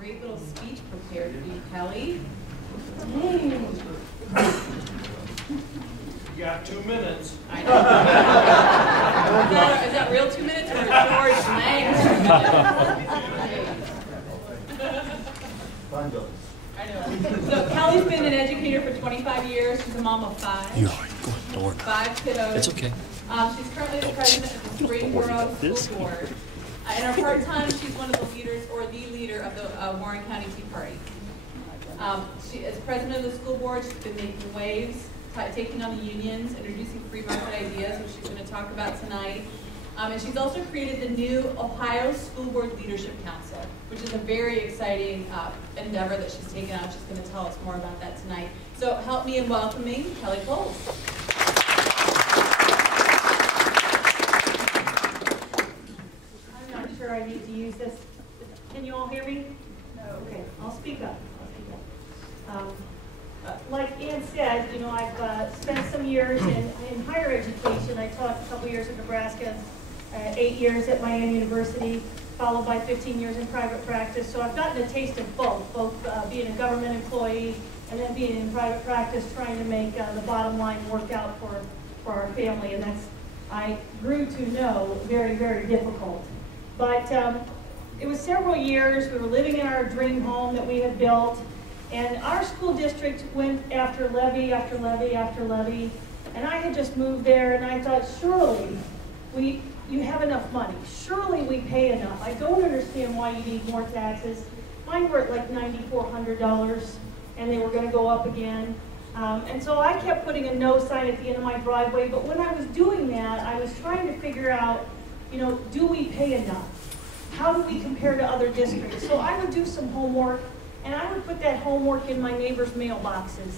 great little speech prepared for you, Kelly. You got 2 minutes. I know. Is that real 2 minutes or George Lang 2 minutes? I know. So Kelly's been an educator for 25 years. She's a mom of 5. Yeah, go on, 5 kiddos. It's okay. She's currently the president of the Springboro Schools Board. In her part-time, she's one of the leaders, or the leader, of the Warren County Tea Party. She, as president of the school board, she's been making waves, taking on the unions, introducing free market ideas, which she's going to talk about tonight. And she's also created the new Ohio School Board Leadership Council, which is a very exciting endeavor that she's taken on. She's going to tell us more about that tonight. So help me in welcoming Kelly Kohls. I'm not sure I need to use this. Can you all hear me? No. Okay, I'll speak up. Like Ann said, you know, I've spent some years in higher education. I taught a couple years in Nebraska, 8 years at Miami University, followed by 15 years in private practice. So I've gotten a taste of both being a government employee and then being in private practice, trying to make the bottom line work out for our family. And that's, I grew to know, very, very difficult. But it was several years. We were living in our dream home that we had built. And our school district went after levy after levy after levy. And I had just moved there, and I thought, surely you have enough money. Surely we pay enough. I don't understand why you need more taxes. Mine were at like $9,400, and they were going to go up again. And so I kept putting a no sign at the end of my driveway. But when I was doing that, I was trying to figure out, you know, do we pay enough? How do we compare to other districts? So I would do some homework. And I would put that homework in my neighbors' mailboxes.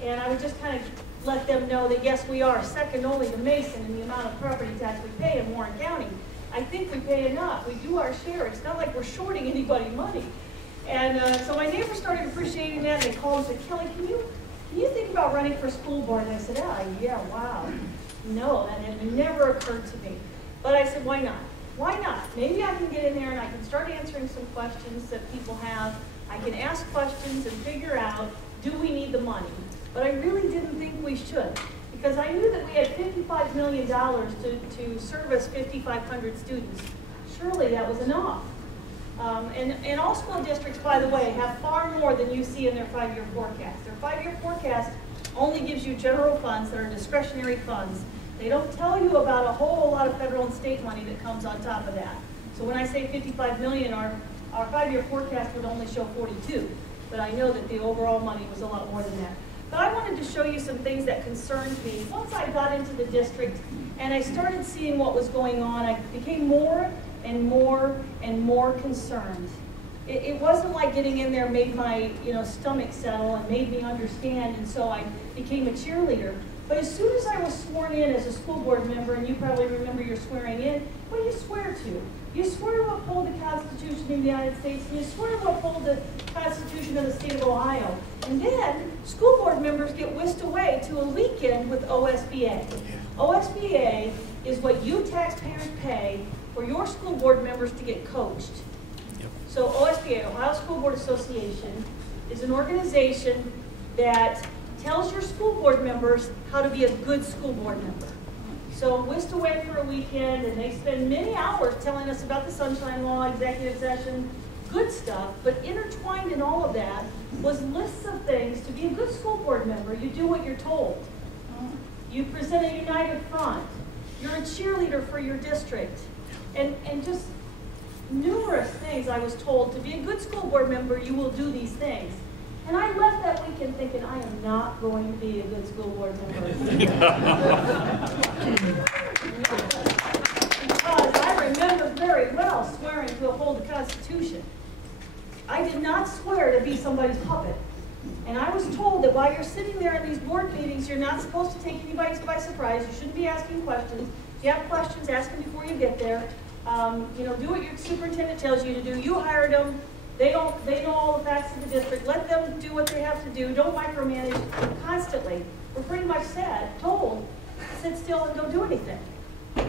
And I would just kind of let them know that, yes, we are second only to Mason in the amount of property tax we pay in Warren County. I think we pay enough. We do our share. It's not like we're shorting anybody money. And so my neighbors started appreciating that, and they called and said, Kelly, can you think about running for school board? And I said, yeah, wow. No, that had never occurred to me. But I said, why not? Why not? Maybe I can get in there and I can start answering some questions that people have. I can ask questions and figure out, do we need the money? But I really didn't think we should, because I knew that we had $55 million to service 5,500 students. Surely that was enough. And all school districts, by the way, have far more than you see in their 5-year forecast. Their 5-year forecast only gives you general funds that are discretionary funds. They don't tell you about a whole lot of federal and state money that comes on top of that. So when I say 55 million, our 5-year forecast would only show 42, but I know that the overall money was a lot more than that. But I wanted to show you some things that concerned me. Once I got into the district and I started seeing what was going on, I became more and more and more concerned. It wasn't like getting in there made my stomach settle and made me understand, and so I became a cheerleader. But as soon as I was sworn in as a school board member, and you probably remember your swearing in, what do you swear to? You swear to uphold the Constitution of the United States, and you swear to uphold the Constitution of the state of Ohio. And then school board members get whisked away to a weekend with OSBA. OSBA is what you taxpayers pay for your school board members to get coached. So OSBA, Ohio School Board Association, is an organization that tells your school board members how to be a good school board member. So whisked away for a weekend, and they spend many hours telling us about the Sunshine Law, executive session, good stuff, but intertwined in all of that was lists of things. To be a good school board member, you do what you're told. You present a united front. You're a cheerleader for your district. And just numerous things I was told. To be a good school board member, you will do these things. And I left that weekend thinking, I am not going to be a good school board member. Because I remember very well swearing to uphold the Constitution. I did not swear to be somebody's puppet. And I was told that while you're sitting there in these board meetings, you're not supposed to take anybody by surprise. You shouldn't be asking questions. If you have questions, ask them before you get there. Do what your superintendent tells you to do. You hired them. They know all the facts of the district. Let them do what they have to do. Don't micromanage constantly. We're pretty much told, sit still and don't do anything.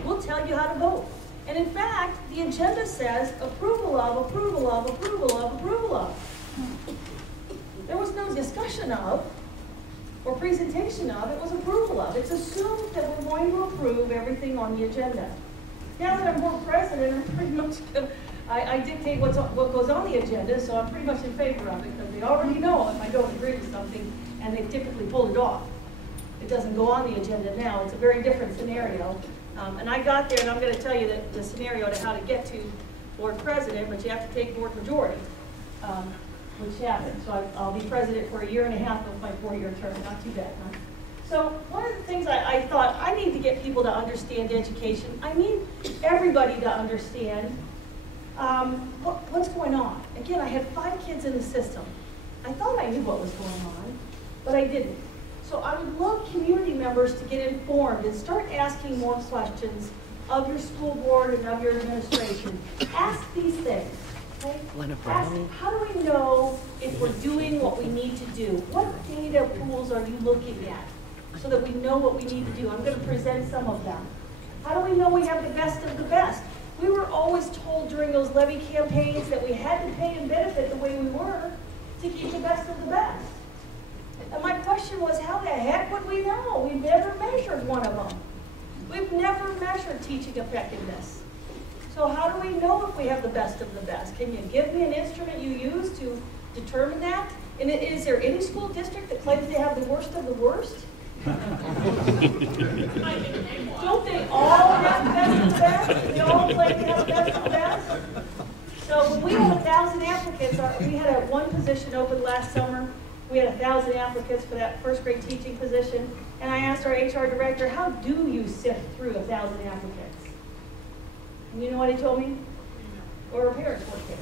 We'll tell you how to vote. And in fact, the agenda says approval of, approval of, approval of, approval of. There was no discussion of or presentation of, it was approval of. It's assumed that we're going to approve everything on the agenda. Now that I'm board president, I'm pretty much I dictate what goes on the agenda, so I'm pretty much in favor of it because they already know if I don't agree with something, and they typically pulled it off. It doesn't go on the agenda now. It's a very different scenario. And I got there, and I'm going to tell you the scenario to how to get to board president, but you have to take board majority, which happened. So I'll be president for 1.5 years of my 4-year term. Not too bad, huh? So one of the things I thought, I need to get people to understand education. I need everybody to understand what's going on. Again, I had 5 kids in the system. I thought I knew what was going on, but I didn't. So I would love community members to get informed and start asking more questions of your school board and of your administration. Ask these things. Okay? Ask, how do we know if we're doing what we need to do? What data pools are you looking at so that we know what we need to do? I'm going to present some of them. How do we know we have the best of the best? We were always told during those levy campaigns that we had to pay and benefit the way we were to keep the best of the best. And my question was, how the heck would we know? We've never measured one of them. We've never measured teaching effectiveness. So how do we know if we have the best of the best? Can you give me an instrument you use to determine that? And is there any school district that claims they have the worst of the worst? Don't they all have the best of the best? They all claim they have the best of the best? So when we had 1,000 applicants, we had one position open last summer. We had 1,000 applicants for that first grade teaching position. And I asked our HR director, how do you sift through 1,000 applicants? And you know what he told me? Or our parents work here.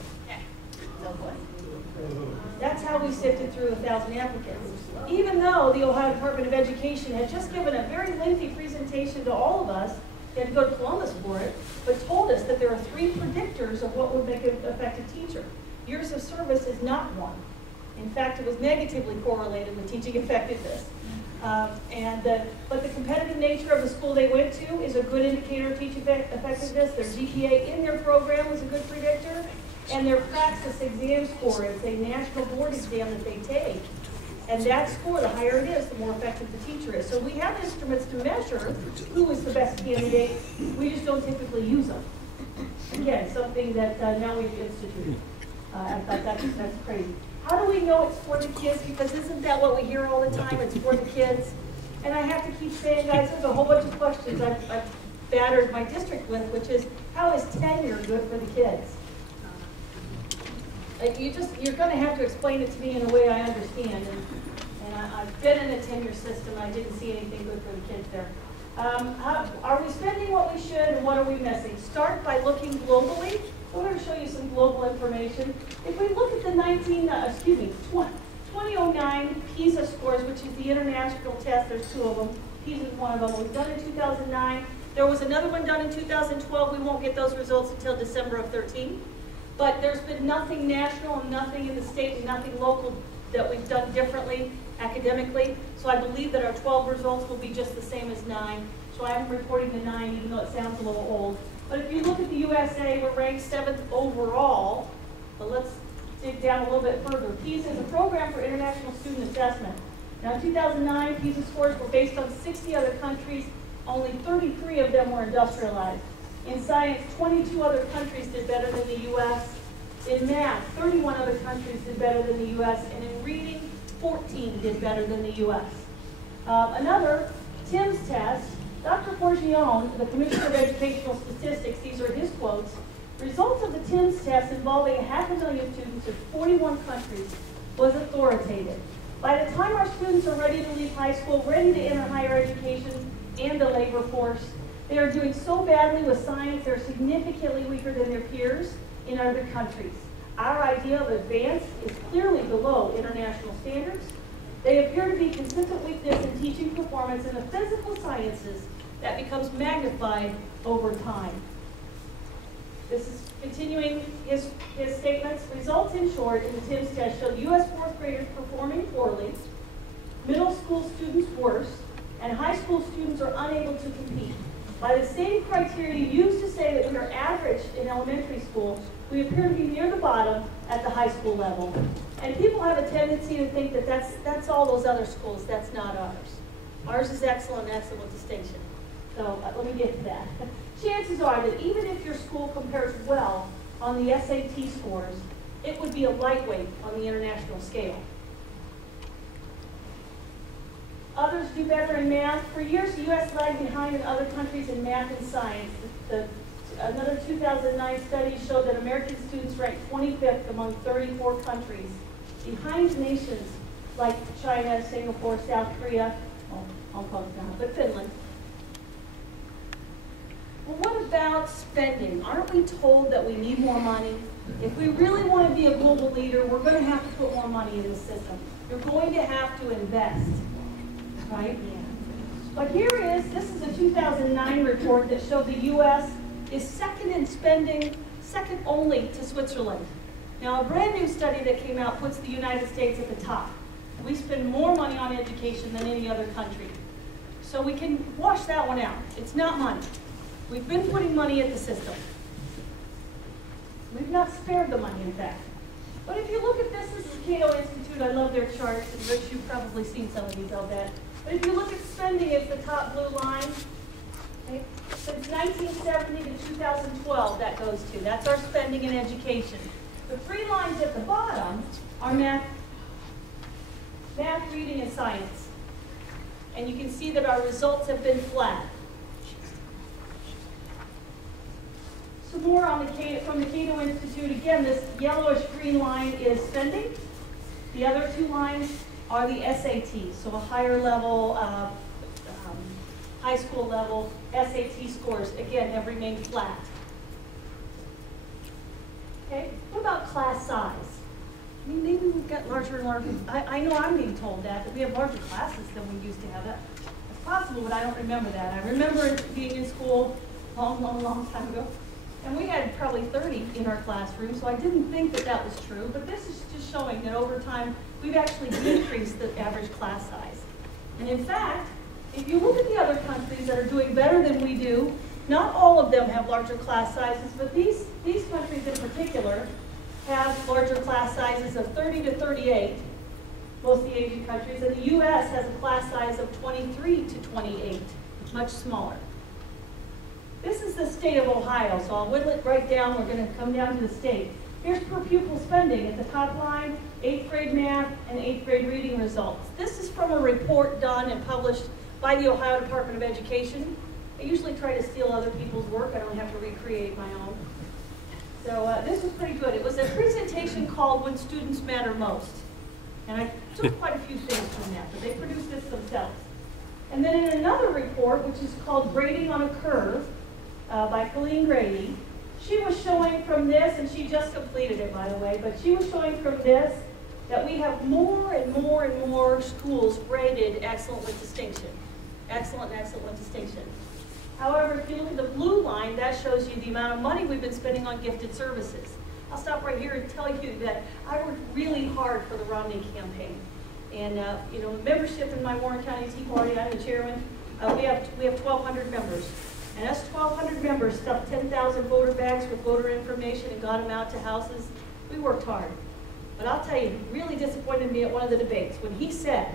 That's how we sifted through 1,000 applicants. Even though the Ohio Department of Education had just given a very lengthy presentation to all of us, they had to go to Columbus for it, but told us that there are 3 predictors of what would make an effective teacher. Years of service is not one. In fact, it was negatively correlated with teaching effectiveness. But the competitive nature of the school they went to is a good indicator of teaching effectiveness. Their GPA in their program was a good predictor. And their Praxis exam score is a national board exam that they take. And that score, the higher it is, the more effective the teacher is. So we have instruments to measure who is the best candidate. We just don't typically use them. Again, something that now we've instituted. I thought that's crazy. How do we know it's for the kids? Because isn't that what we hear all the time? It's for the kids. And I have to keep saying, guys, there's a whole bunch of questions I've battered my district with, which is, how is tenure good for the kids? You're going to have to explain it to me in a way I understand. And I've been in a tenure system. I didn't see anything good for the kids there. Are we spending what we should, and what are we missing? Start by looking globally. So I'm going to show you some global information. If we look at the 2009 PISA scores, which is the international test, there's 2 of them. PISA is one of them. It was done in 2009. There was another one done in 2012. We won't get those results until December of 13. But there's been nothing national and nothing in the state and nothing local that we've done differently academically. So I believe that our 12 results will be just the same as 9. So I'm reporting the 9, even though it sounds a little old. But if you look at the USA, we're ranked 7th overall. But let's dig down a little bit further. PISA is a program for international student assessment. Now in 2009, PISA scores were based on 60 other countries. Only 33 of them were industrialized. In science, 22 other countries did better than the U.S. In math, 31 other countries did better than the U.S. And in reading, 14 did better than the U.S. Another, TIMSS test, Dr. Forgione, the Commissioner of Educational Statistics, these are his quotes, results of the TIMSS test involving 500,000 students in 41 countries was authoritative. By the time our students are ready to leave high school, ready to enter higher education and the labor force, they are doing so badly with science, they're significantly weaker than their peers in other countries. Our idea of advanced is clearly below international standards. They appear to be consistent weakness in teaching performance in the physical sciences that becomes magnified over time. This is continuing his statements. Results in short in the TIMSS test showed U.S. 4th graders performing poorly, middle school students worse, and high school students are unable to compete. By the same criteria used to say that we are average in elementary school, we appear to be near the bottom at the high school level. And people have a tendency to think that that's all those other schools. That's not ours. Ours is excellent distinction. So let me get to that. Chances are that even if your school compares well on the SAT scores, it would be a lightweight on the international scale. Others do better in math. For years, the U.S. lagged behind in other countries in math and science. Another 2009 study showed that American students ranked 25th among 34 countries, behind nations like China, Singapore, South Korea, well, Hong Kong's not, but Finland. Well, what about spending? Aren't we told that we need more money? If we really want to be a global leader, we're going to have to put more money in the system. You're going to have to invest, right? But this is a 2009 report that showed the U.S. is second in spending, second only to Switzerland. Now, a brand new study that came out puts the United States at the top. We spend more money on education than any other country. So we can wash that one out. It's not money. We've been putting money at the system. We've not spared the money, in fact. But if you look at this is the Cato Institute. I love their charts, and Rich, you've probably seen some of these, I'll bet. But if you look at spending, it's the top blue line. Okay? Since 1970 to 2012, that goes to. That's our spending in education. The three lines at the bottom are math, reading, and science. And you can see that our results have been flat. Some more on from the Cato Institute. Again, this yellowish-green line is spending. The other two lines are the SAT, so a higher level, high school level SAT scores, again, have remained flat. Okay, what about class size? I mean, maybe we've got larger and larger. I know I'm being told that we have larger classes than we used to have. It's possible, but I don't remember that. I remember being in school a long time ago. And we had probably 30 in our classroom, so I didn't think that that was true. But this is just showing that over time, we've actually decreased the average class size. And in fact, if you look at the other countries that are doing better than we do, not all of them have larger class sizes, but these countries in particular have larger class sizes of 30 to 38, most of the Asian countries, and the U.S. has a class size of 23 to 28, much smaller. This is the state of Ohio, so I'll whittle it right down. We're going to come down to the state. Here's per pupil spending. At the top line, 8th grade math and 8th grade reading results. This is from a report done and published by the Ohio Department of Education. I usually try to steal other people's work. I don't have to recreate my own. So this was pretty good. It was a presentation called When Students Matter Most. And I took quite a few things from that, but they produced this themselves. And then in another report, which is called Grading on a Curve, by Colleen Grady, she was showing from this, and she just completed it, by the way, but she was showing from this that we have more and more and more schools rated excellent with distinction. Excellent and excellent with distinction. However, if you look at the blue line, that shows you the amount of money we've been spending on gifted services. I'll stop right here and tell you that I worked really hard for the Romney campaign. And you know, membership in my Warren County Tea Party, I'm the chairman, we have 1,200 members. And us 1,200 members stuffed 10,000 voter bags with voter information and got them out to houses. We worked hard. But I'll tell you, it really disappointed me at one of the debates when he said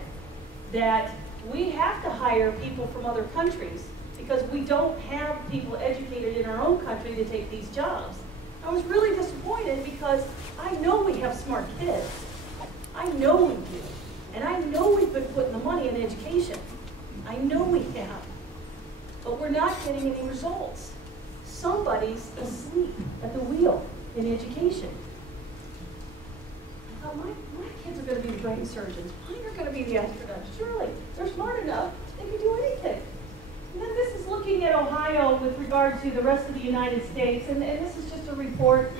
that we have to hire people from other countries because we don't have people educated in our own country to take these jobs. I was really disappointed because I know we have smart kids. I know we do. And I know we've been putting the money in education. I know we have. But we're not getting any results. Somebody's asleep at the wheel in education. I thought, my kids are going to be the brain surgeons. Mine are going to be the astronauts. Surely, they're smart enough. They can do anything. And then this is looking at Ohio with regard to the rest of the United States. And this is just a report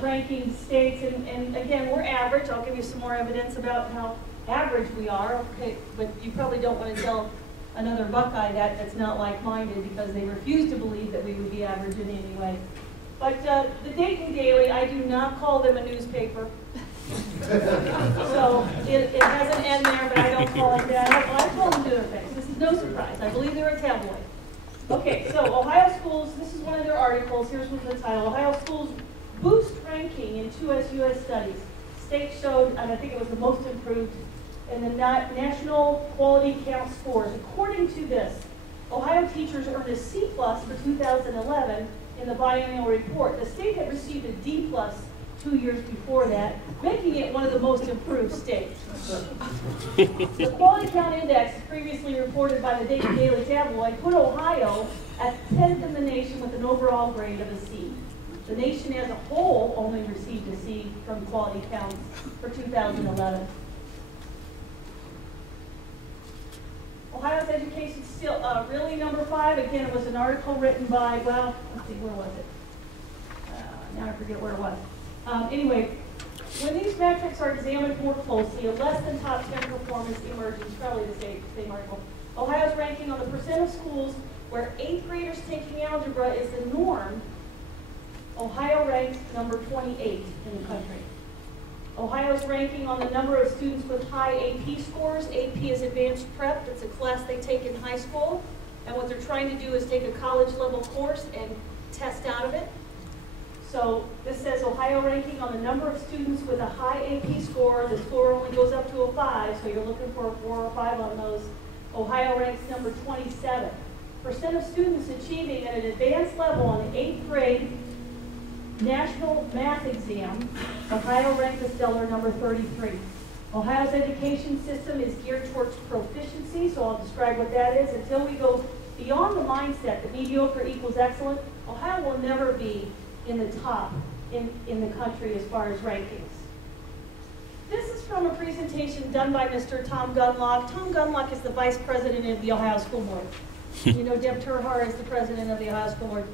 ranking states. And again, we're average. I'll give you some more evidence about how average we are. Okay, but you probably don't want to tell another Buckeye that's not like-minded because they refuse to believe that we would be average in any way. But the Dayton Daily, I do not call them a newspaper. So it has an N there, but I don't call it that. I told them to their face. This is no surprise. I believe they're a tabloid. Okay, so Ohio schools, this is one of their articles. Here's what the title. Ohio schools boost ranking in 2S US studies. State showed, and I think it was the most improved in the national quality count scores. According to this, Ohio teachers earned a C+ for 2011 in the biennial report. The state had received a D+ 2 years before that, making it one of the most improved states. The Quality Count Index, previously reported by the Dayton Daily Tabloid, put Ohio at 10th in the nation with an overall grade of a C. The nation as a whole only received a C from Quality Counts for 2011. Ohio's education still really number 5. Again, it was an article written by, well, let's see, where was it? Now I forget where it was. Anyway, when these metrics are examined more closely, a less than top 10 performance emerges, probably the same article. Ohio's ranking on the percent of schools where 8th graders taking algebra is the norm. Ohio ranks number 28 in the country. Ohio's ranking on the number of students with high AP scores. AP is advanced prep. It's a class they take in high school. And what they're trying to do is take a college level course and test out of it. So this says Ohio ranking on the number of students with a high AP score. The score only goes up to a 5, so you're looking for a 4 or 5 on those. Ohio ranks number 27. Percent of students achieving at an advanced level on the 8th grade national math exam, Ohio ranks a stellar number 33. Ohio's education system is geared towards proficiency, so I'll describe what that is. Until we go beyond the mindset that mediocre equals excellent, Ohio will never be in the top in the country as far as rankings. This is from a presentation done by Mr. Tom Gunlock. Tom Gunlock is the vice president of the Ohio School Board. You know, Deb Terhar is the president of the Ohio School Board.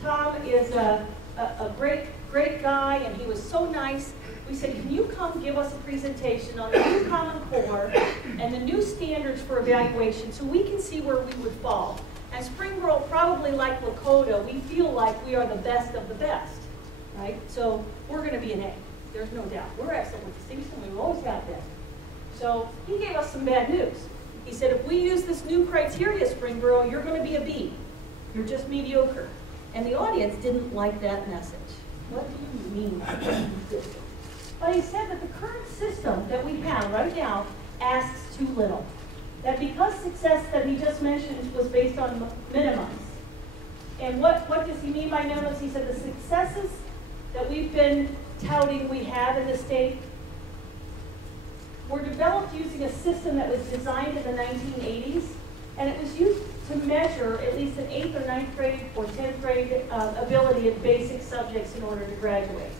Tom is a great guy, and he was so nice. We said, can you come give us a presentation on the new Common Core and the new standards for evaluation so we can see where we would fall. And Springboro, probably like Lakota, we feel like we are the best of the best, right? So we're going to be an A. There's no doubt. We're excellent with distinction. We've always got that. So he gave us some bad news. He said, if we use this new criteria, Springboro, you're going to be a B. You're just mediocre. And the audience didn't like that message. What do you mean? But he said that the current system that we have right now asks too little. That because success that he just mentioned was based on minimums. And what does he mean by minimums? He said the successes that we've been touting we have in the state were developed using a system that was designed in the 1980s, and it was used to measure at least an 8th or 9th grade or 10th grade ability in basic subjects in order to graduate.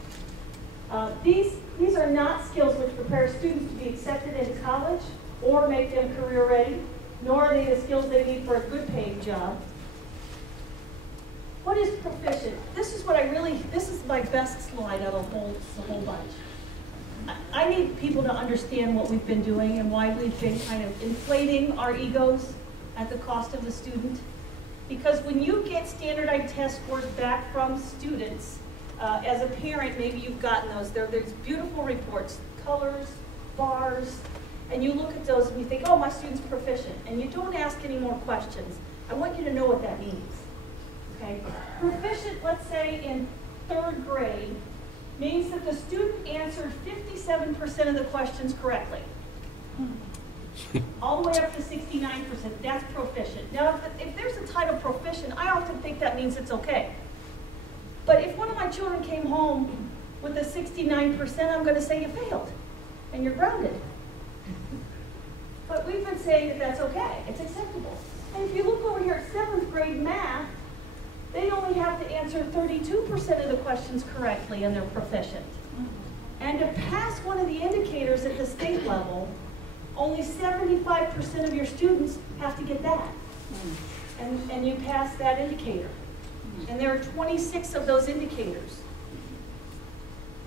These are not skills which prepare students to be accepted into college or make them career ready, nor are they the skills they need for a good paying job. What is proficient? This is my best slide out of the whole bunch. I need people to understand what we've been doing and why we've been kind of inflating our egos at the cost of the student. Because when you get standardized test scores back from students, as a parent, maybe you've gotten those. There's beautiful reports, colors, bars, and you look at those and you think, oh, my student's proficient. And you don't ask any more questions. I want you to know what that means. Okay? Proficient, let's say in 3rd grade, means that the student answered 57% of the questions correctly. All the way up to 69%, that's proficient. Now, if there's a title proficient, I often think that means it's okay. But if one of my children came home with a 69%, I'm going to say you failed, and you're grounded. But we've been saying that that's okay, it's acceptable. And if you look over here at 7th grade math, they only have to answer 32% of the questions correctly, and they're proficient. And to pass one of the indicators at the state level, only 75% of your students have to get that. And you pass that indicator. And there are 26 of those indicators.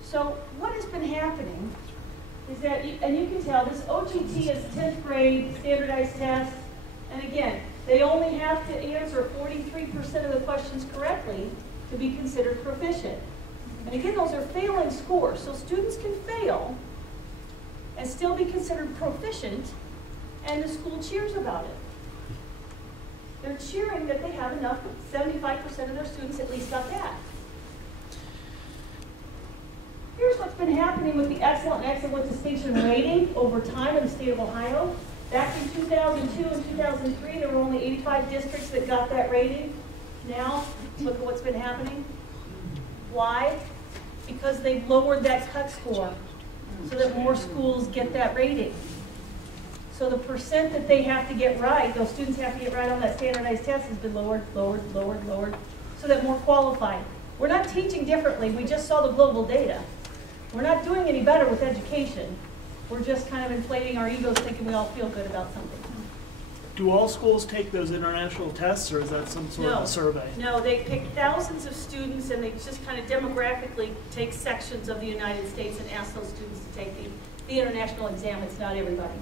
So what has been happening is that, and you can tell, this OGT is 10th grade standardized test. And again, they only have to answer 43% of the questions correctly to be considered proficient. And again, those are failing scores. So students can fail and still be considered proficient, and the school cheers about it. They're cheering that they have enough, 75% of their students at least got that. Here's what's been happening with the excellent and excellent distinction rating over time in the state of Ohio. Back in 2002 and 2003, there were only 85 districts that got that rating. Now, look at what's been happening. Why? Because they've lowered that cut score so that more schools get that rating. So the percent that they have to get right, those students have to get right on that standardized test has been lowered, so that more qualify. We're not teaching differently, we just saw the global data. We're not doing any better with education. We're just kind of inflating our egos thinking we all feel good about something. Do all schools take those international tests, or is that some sort of a survey? No, they pick thousands of students and they just kind of demographically take sections of the United States and ask those students to take the international exam. It's not everybody.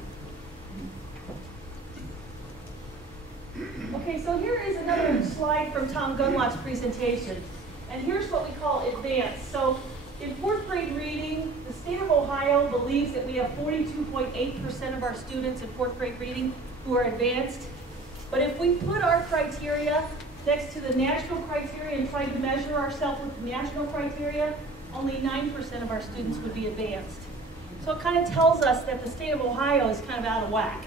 Okay, so here is another slide from Tom Gunlock's presentation. And here's what we call advanced. So in fourth grade reading, the state of Ohio believes that we have 42.8% of our students in fourth grade reading who are advanced. But if we put our criteria next to the national criteria and tried to measure ourselves with the national criteria, only 9% of our students would be advanced. So it kind of tells us that the state of Ohio is kind of out of whack.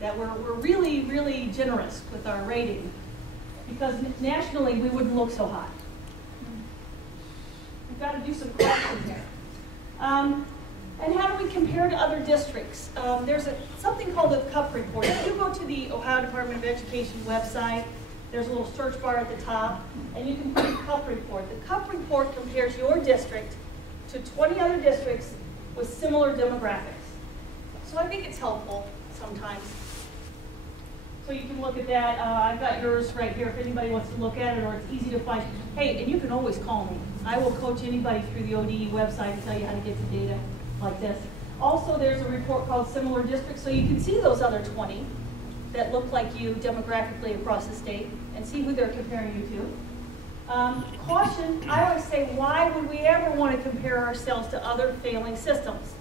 That we're really, really generous with our rating. Because nationally, we wouldn't look so hot. We've got to do some correction here. And how do we compare to other districts? There's something called the CUP report. If you go to the Ohio Department of Education website, there's a little search bar at the top, and you can put the CUP report. The CUP report compares your district to 20 other districts with similar demographics. So I think it's helpful sometimes. So you can look at that. I've got yours right here if anybody wants to look at it, or it's easy to find. Hey, and you can always call me. I will coach anybody through the ODE website and tell you how to get to data like this. Also, there's a report called Similar Districts, so you can see those other 20 that look like you demographically across the state and see who they're comparing you to. Caution, I always say, why would we ever want to compare ourselves to other failing systems?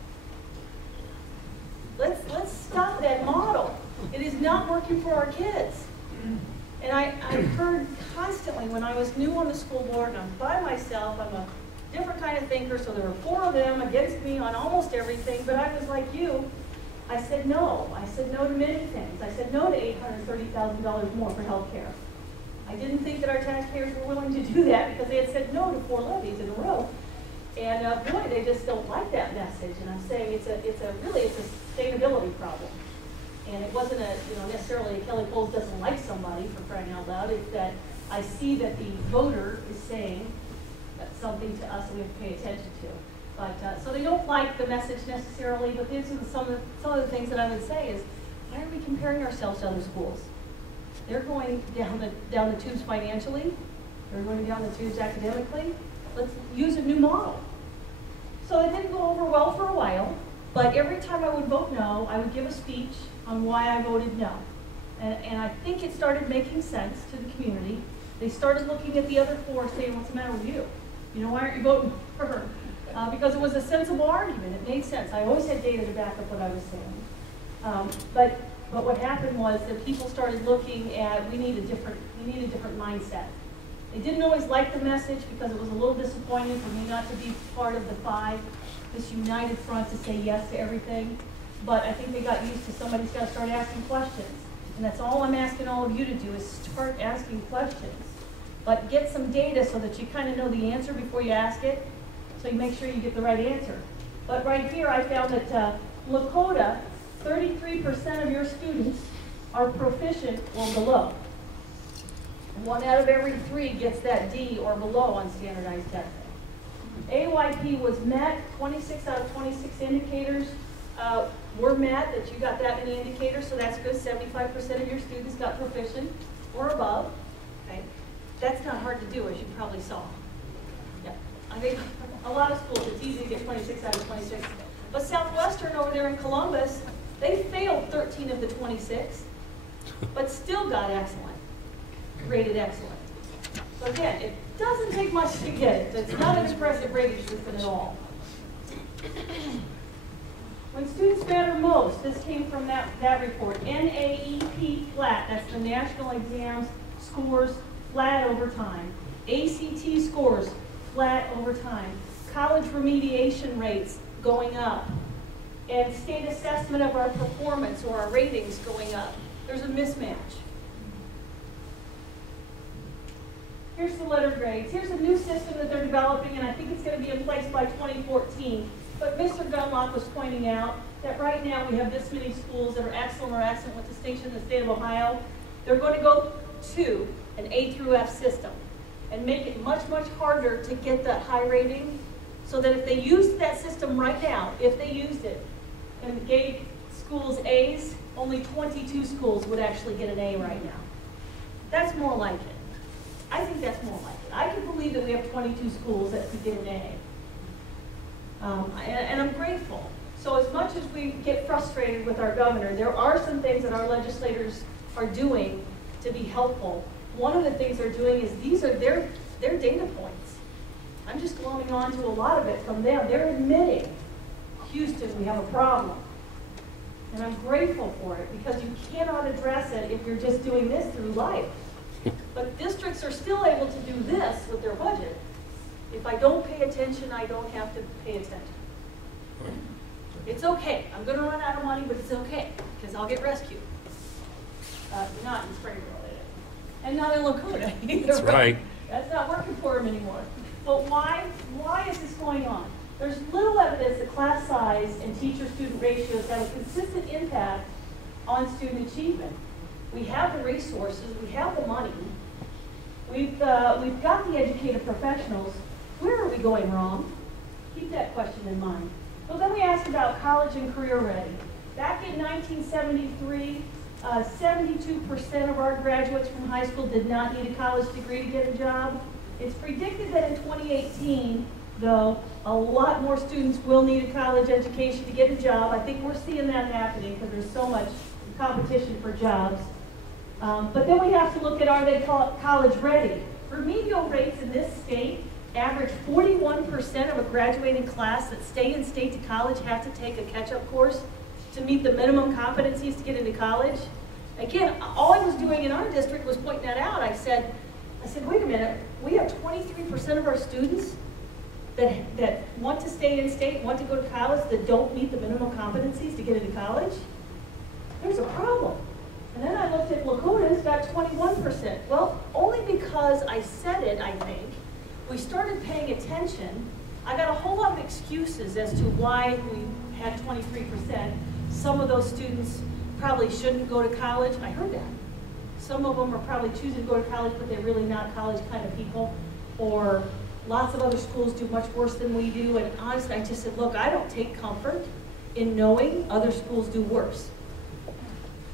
Let's stop that model. It is not working for our kids. And I heard constantly when I was new on the school board, and I'm by myself, I'm a different kind of thinker, so there were 4 of them against me on almost everything, but I was like you. I said no. I said no to many things. I said no to $830,000 more for health care. I didn't think that our taxpayers were willing to do that because they had said no to 4 levies in a row. And boy, they just don't like that message. And I'm saying it's a sustainability problem. And it wasn't necessarily Kelly Kohls doesn't like somebody, for crying out loud. It's that I see that the voter is saying something to us that we have to pay attention to. But so they don't like the message necessarily, but these are some of the things that I would say is, why are we comparing ourselves to other schools? They're going down the tubes financially. They're going down the tubes academically. Let's use a new model. So it didn't go over well for a while, but every time I would vote no, I would give a speech on why I voted no. And I think it started making sense to the community. They started looking at the other 4 saying, what's the matter with you? Why aren't you voting for her? Because it was a sensible argument. It made sense. I always had data to back up what I was saying. But what happened was that people started looking at, we need a different mindset. They didn't always like the message because it was a little disappointing for me not to be part of the 5, this united front to say yes to everything. But I think they got used to somebody's got to start asking questions. And that's all I'm asking all of you to do is start asking questions. But get some data so that you kind of know the answer before you ask it, so you make sure you get the right answer. But right here I found that Lakota, 33% of your students are proficient or below. 1 out of every 3 gets that D or below on standardized testing. AYP was met, 26 out of 26 indicators were met, that you got that many indicators, so that's good. 75% of your students got proficient or above. Okay. That's not hard to do, as you probably saw. Yeah. I think a lot of schools, it's easy to get 26 out of 26. But Southwestern over there in Columbus, they failed 13 of the 26, but still got excellent, rated excellent. So again, it doesn't take much to get it. It's not an impressive rating system at all. When students matter most, this came from that report. NAEP flat, that's the national exams scores flat over time. ACT scores flat over time. College remediation rates going up. And state assessment of our performance or our ratings going up. There's a mismatch. Here's the letter grades. Here's a new system that they're developing, and I think it's going to be in place by 2014. But Mr. Gunlock was pointing out that right now we have this many schools that are excellent or excellent with distinction in the state of Ohio. They're going to go to an A through F system and make it much, much harder to get that high rating, so that if they used that system right now, if they used it and gave schools A's, only 22 schools would actually get an A right now. That's more like it. I think that's more like it. I can believe that we have 22 schools that could get an A. And I'm grateful. So as much as we get frustrated with our governor, there are some things that our legislators are doing to be helpful. One of the things they're doing is these are their data points. I'm just glomming on to a lot of it from them. They're admitting, Houston, we have a problem. And I'm grateful for it, because you cannot address it if you're just doing this through life. But districts are still able to do this with their budget. If I don't pay attention, I don't have to pay attention. It's okay. I'm going to run out of money, but it's okay, because I'll get rescued. Not in Springboro, and not in Lakota either. That's right. That's not working for them anymore. But why is this going on? There's little evidence that class size and teacher-student ratios have a consistent impact on student achievement. We have the resources, we have the money, we've got the educated professionals. Where are we going wrong? Keep that question in mind. Well, then we asked about college and career ready. Back in 1973, 72% of our graduates from high school did not need a college degree to get a job. It's predicted that in 2018, though, a lot more students will need a college education to get a job. I think we're seeing that happening because there's so much competition for jobs. But then we have to look at, are they college ready? Remedial rates in this state average 41% of a graduating class that stay in state to college have to take a catch-up course to meet the minimum competencies to get into college. Again, all I was doing in our district was pointing that out. I said, wait a minute, we have 23% of our students that want to stay in state, want to go to college, that don't meet the minimum competencies to get into college. There's a problem. And then I looked at Lakota, it's got 21%. Well, only because I said it, I think, we started paying attention. I got a whole lot of excuses as to why we had 23%. Some of those students probably shouldn't go to college. I heard that. Some of them are probably choosing to go to college, but they're really not college kind of people. Or lots of other schools do much worse than we do. And honestly, I just said, look, I don't take comfort in knowing other schools do worse.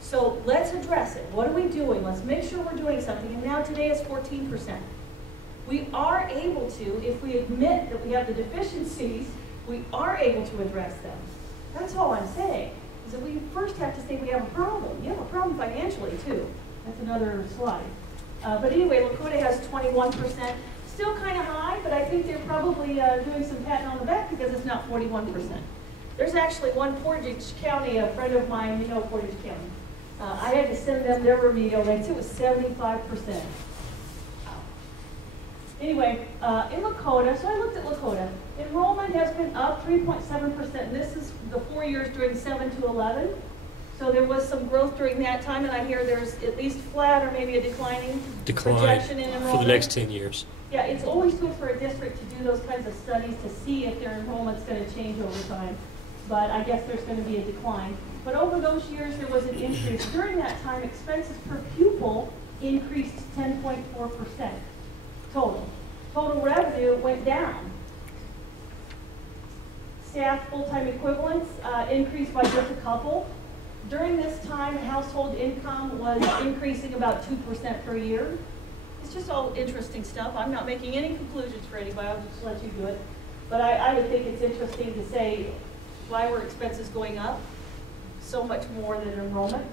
So let's address it. What are we doing? Let's make sure we're doing something. And now today is 14%. We are able to, if we admit that we have the deficiencies, we are able to address them. That's all I'm saying, is that we first have to say we have a problem. You have a problem financially, too. That's another slide. But anyway, Lakota has 21%. Still kind of high, but I think they're probably doing some patting on the back because it's not 41%. There's actually one Portage County, a friend of mine, you know Portage County. I had to send them their remedial rates. It was 75%. Anyway, in Lakota, so I looked at Lakota. Enrollment has been up 3.7%. This is the 4 years during 7 to 11. So there was some growth during that time, and I hear there's at least flat or maybe a decline projection in enrollment. For the next 10 years. Yeah, it's always good for a district to do those kinds of studies to see if their enrollment's going to change over time. But I guess there's going to be a decline. But over those years, there was an increase. During that time, expenses per pupil increased 10.4%. Total revenue went down. Staff full-time equivalents increased by just a couple. During this time, household income was increasing about 2% per year. It's just all interesting stuff. I'm not making any conclusions for anybody. I'll just let you do it. But I would think it's interesting to say, why were expenses going up so much more than enrollment?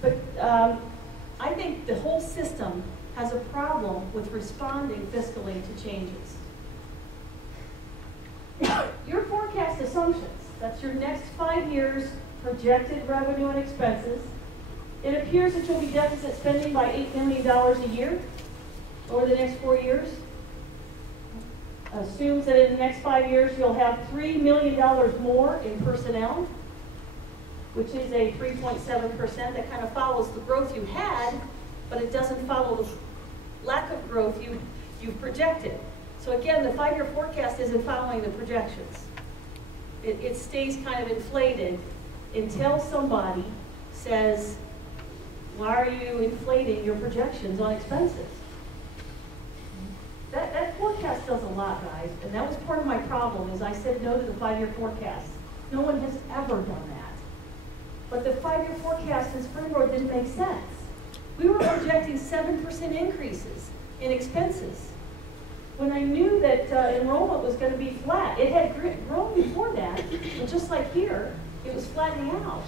But I think the whole system has a problem with responding fiscally to changes. Your forecast assumptions, that's your next 5 years projected revenue and expenses. It appears that you'll be deficit spending by $8 million a year over the next 4 years. Assumes that in the next 5 years you'll have $3 million more in personnel, which is a 3.7%. That kind of follows the growth you had, but it doesn't follow the lack of growth you've projected. So again, the 5-year forecast isn't following the projections. It stays kind of inflated until somebody says, why are you inflating your projections on expenses? That forecast does a lot, guys, and that was part of my problem, is I said no to the 5-year forecast. No one has ever done that. But the 5-year forecast in Springboro didn't make sense. We were projecting 7% increases in expenses when I knew that enrollment was going to be flat. It had grown before that, but just like here, it was flattening out.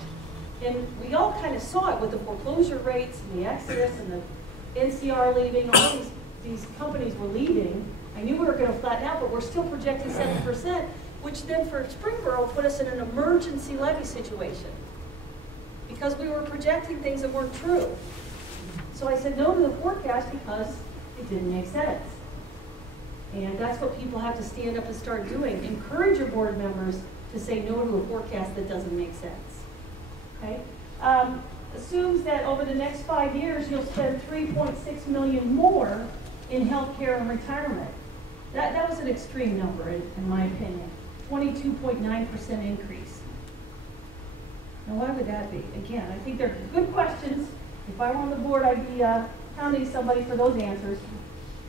And we all kind of saw it with the foreclosure rates and the exodus and the NCR leaving, all these companies were leaving. I knew we were going to flatten out, but we're still projecting 7%, which then for Springboro put us in an emergency levy situation because we were projecting things that weren't true. So I said no to the forecast because it didn't make sense. And that's what people have to stand up and start doing. Encourage your board members to say no to a forecast that doesn't make sense. Okay? Assumes that over the next 5 years you'll spend $3.6 million more in health care and retirement. That was an extreme number in my opinion. 22.9% increase. Now why would that be? Again, I think they're good questions. If I were on the board, I'd be hounding somebody for those answers.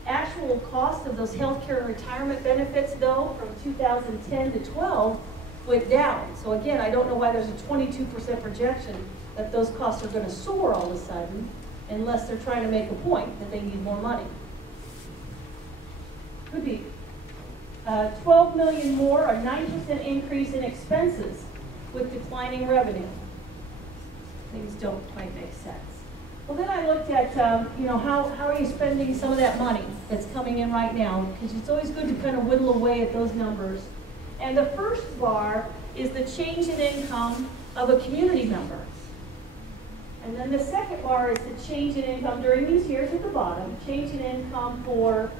Actual cost of those health care and retirement benefits, though, from 2010 to 12 went down. So again, I don't know why there's a 22% projection that those costs are going to soar all of a sudden, unless they're trying to make a point that they need more money. Could be. 12 million more, a 9% increase in expenses with declining revenue. Things don't quite make sense. Well, then I looked at, how are you spending some of that money that's coming in right now? Because it's always good to kind of whittle away at those numbers. And the first bar is the change in income of a community member. And then the second bar is the change in income during these years at the bottom, change in income for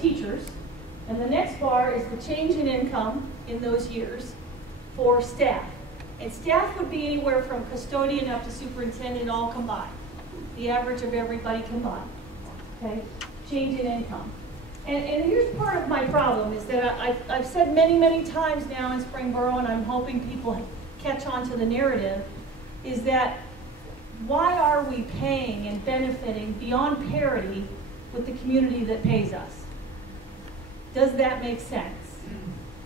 teachers. And the next bar is the change in income in those years for staff. And staff would be anywhere from custodian up to superintendent all combined. The average of everybody combined. Okay? Change in income. And here's part of my problem is that I've said many, many times now in Springboro, and I'm hoping people catch on to the narrative, is that why are we paying and benefiting beyond parity with the community that pays us? Does that make sense?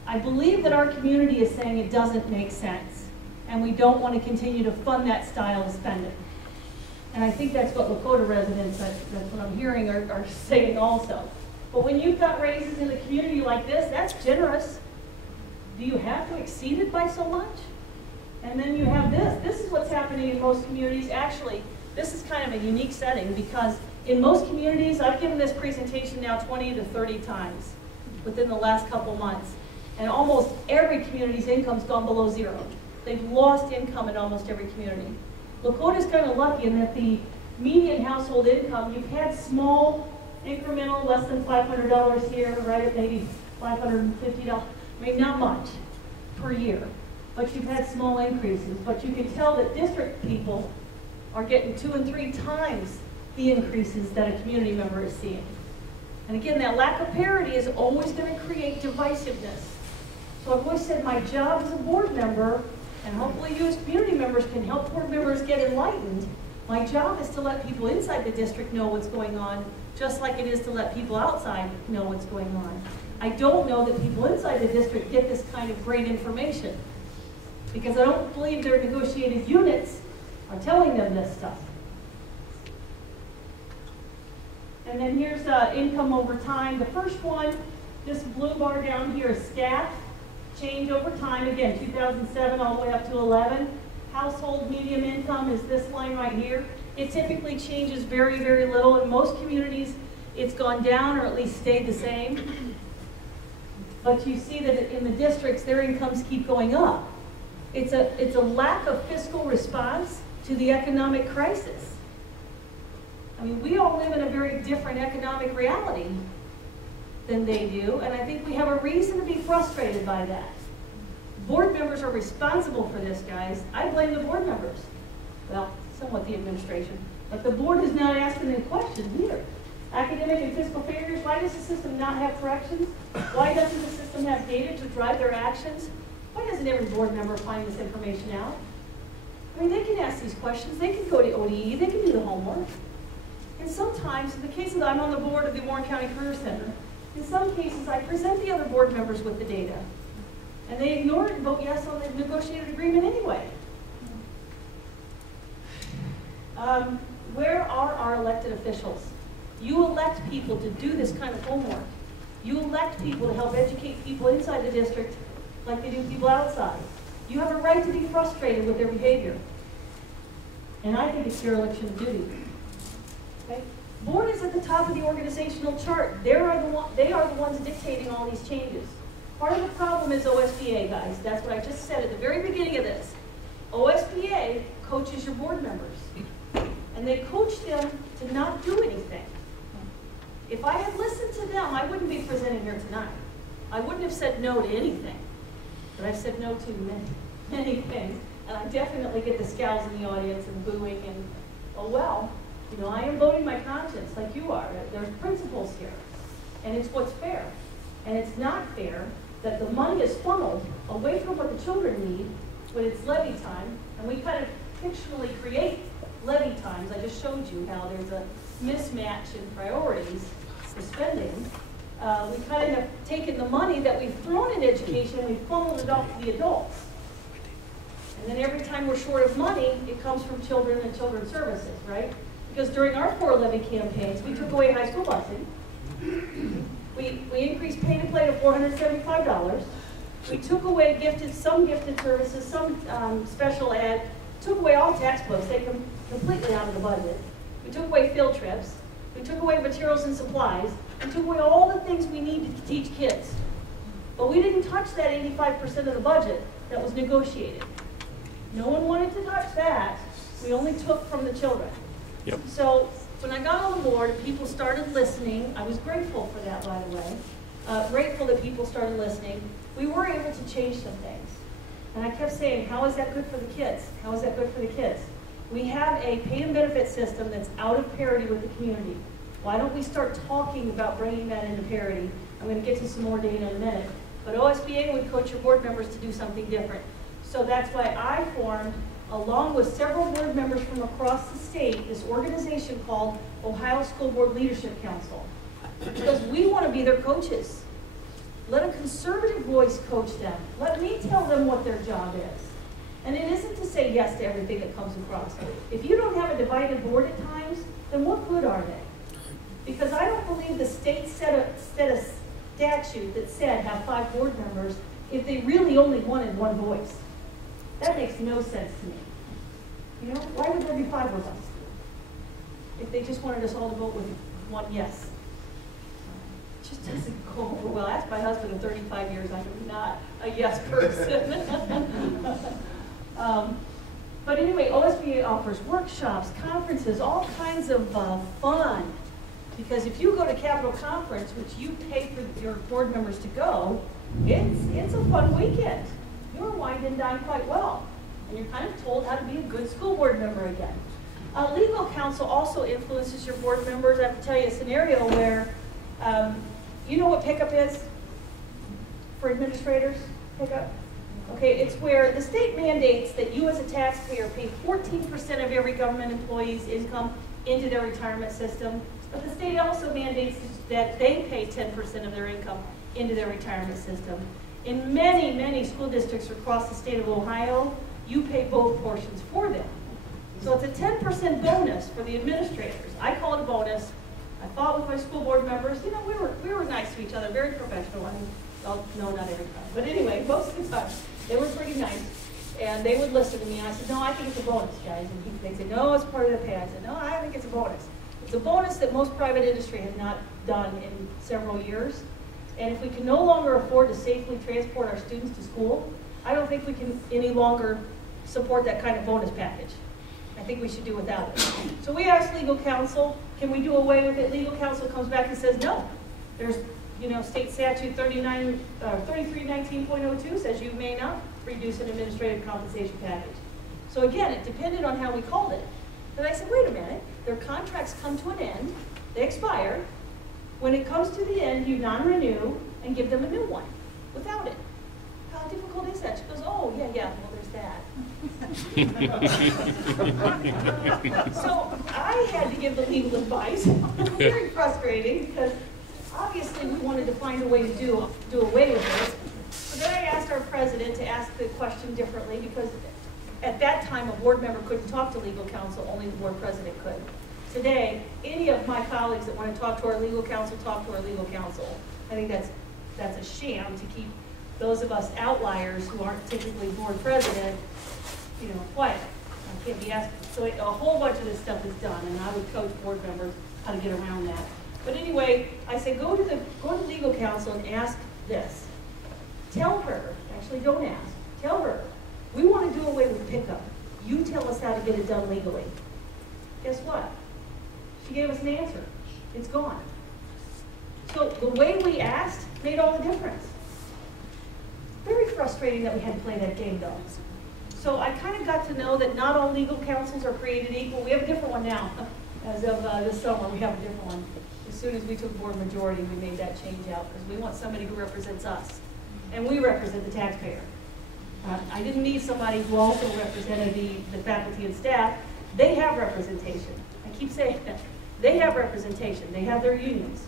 I believe that our community is saying it doesn't make sense, and we don't want to continue to fund that style of spending. And I think that's what Lakota residents, that's what I'm hearing, are saying also. But when you've got raises in a community like this, that's generous. Do you have to exceed it by so much? And then you have this. This is what's happening in most communities. Actually, this is kind of a unique setting because in most communities, I've given this presentation now 20 to 30 times within the last couple months. And almost every community's income's gone below zero. They've lost income in almost every community. Lakota's kind of lucky in that the median household income, you've had small, incremental, less than $500 here, right at maybe $550. I mean, not much per year. But you've had small increases. But you can tell that district people are getting 2 and 3 times the increases that a community member is seeing. And again, that lack of parity is always going to create divisiveness. So I've always said my job as a board member, and hopefully you as community members can help board members get enlightened, my job is to let people inside the district know what's going on, just like it is to let people outside know what's going on. I don't know that people inside the district get this kind of great information, because I don't believe their negotiated units are telling them this stuff. And then here's income over time. The first one, this blue bar down here is staff. Change over time, again, 2007 all the way up to 11. Household median income is this line right here. It typically changes very, very little. In most communities, it's gone down or at least stayed the same. but you see that in the districts, their incomes keep going up. It's a lack of fiscal response to the economic crisis. I mean, we all live in a very different economic reality than they do, and I think we have a reason to be frustrated by that. Board members are responsible for this, guys. I blame the board members. Well, somewhat the administration, but the board is not asking any questions either. Academic and fiscal failures, why does the system not have corrections? Why doesn't the system have data to drive their actions? Why doesn't every board member find this information out? I mean, they can ask these questions, they can go to ODE, they can do the homework. And sometimes, in the case of I'm on the board of the Warren County Career Center, in some cases I present the other board members with the data. And they ignore it and vote yes on the negotiated agreement anyway. Where are our elected officials? You elect people to do this kind of homework. You elect people to help educate people inside the district like they do people outside. You have a right to be frustrated with their behavior. And I think it's your election of duty. Okay? Board is at the top of the organizational chart. They are the ones dictating all these changes. Part of the problem is OSBA, guys. That's what I just said at the very beginning of this. OSBA coaches your board members. And they coach them to not do anything. If I had listened to them, I wouldn't be presenting here tonight. I wouldn't have said no to anything. But I've said no to many things. And I definitely get the scowls in the audience and booing and, oh well, you know, I am voting my conscience like you are. There's principles here. And it's what's fair. And it's not fair that the money is funneled away from what the children need when it's levy time. And we kind of fictionally create levy times. I just showed you how there's a mismatch in priorities for spending. We kind of have taken the money that we've thrown in education and we've funneled it off to the adults. And then every time we're short of money, it comes from children and children's services, right? Because during our 4 levy campaigns, we took away high school busing. We increased pay to play to $475. We took away some gifted services, some special ed, took away all textbooks, they come completely out of the budget. We took away field trips. We took away materials and supplies. We took away all the things we need to teach kids. But we didn't touch that 85% of the budget that was negotiated. No one wanted to touch that. We only took from the children. Yep. So when I got on the board and people started listening, I was grateful for that, by the way. Grateful that people started listening. We were able to change some things. And I kept saying, how is that good for the kids? How is that good for the kids? We have a pay and benefit system that's out of parity with the community. Why don't we start talking about bringing that into parity? I'm going to get to some more data in a minute. But OSBA would coach your board members to do something different. So that's why I formed, along with several board members from across the state, this organization called Ohio School Board Leadership Council. Because we want to be their coaches. Let a conservative voice coach them. Let me tell them what their job is. And it isn't to say yes to everything that comes across. If you don't have a divided board at times, then what good are they? Because I don't believe the state set a statute that said have 5 board members if they really only wanted one voice. That makes no sense to me. You know, why would there be 5 of us? If they just wanted us all to vote with one yes. It just doesn't go over well. Ask my husband of 35 years, I am not a yes person. But anyway, OSBA offers workshops, conferences, all kinds of fun. Because if you go to Capitol Conference, which you pay for your board members to go, it's a fun weekend. You're wined and dined quite well. And you're kind of told how to be a good school board member again. Legal counsel also influences your board members. I have to tell you a scenario where, you know what pickup is for administrators? Pickup? Okay, it's where the state mandates that you as a taxpayer pay 14% of every government employee's income into their retirement system. But the state also mandates that they pay 10% of their income into their retirement system. In many, many school districts across the state of Ohio, you pay both portions for them. So it's a 10% bonus for the administrators. I call it a bonus. I fought with my school board members. You know, we were nice to each other, very professional. I mean, well, no, not every time. But anyway, most of the time, they were pretty nice. And they would listen to me. And I said, no, I think it's a bonus, guys. And they'd say, no, it's part of the pay. I said, no, I think it's a bonus. It's a bonus that most private industry has not done in several years. And if we can no longer afford to safely transport our students to school, I don't think we can any longer support that kind of bonus package. I think we should do without it. So we asked legal counsel, can we do away with it? Legal counsel comes back and says, no. There's, state statute 3319.02 says you may not reduce an administrative compensation package. So again, it depended on how we called it. But I said, wait a minute, their contracts come to an end, they expire. When it comes to the end, you non-renew and give them a new one without it. How difficult is that? She goes, oh, yeah, well, there's that. So I had to give the legal advice. Very frustrating because obviously we wanted to find a way to do away with it. So then I asked our president to ask the question differently because at that time a board member couldn't talk to legal counsel, only the board president could. Today, any of my colleagues that want to talk to our legal counsel, talk to our legal counsel. I think that's a sham to keep those of us outliers who aren't typically board president, quiet. I can't be asked. So a whole bunch of this stuff is done, and I would coach board members how to get around that. But anyway, I said go to legal counsel and ask this. Tell her, actually don't ask, tell her, we want to do away with pickup. You tell us how to get it done legally. Guess what? She gave us an answer. It's gone. So the way we asked made all the difference. Very frustrating that we had to play that game though. So I kind of got to know that not all legal counsels are created equal. We have a different one now. As of this summer, we have a different one. As soon as we took board majority, we made that change out because we want somebody who represents us. And we represent the taxpayer. I didn't need somebody who also represented the faculty and staff. They have representation. I keep saying that. They have representation. They have their unions.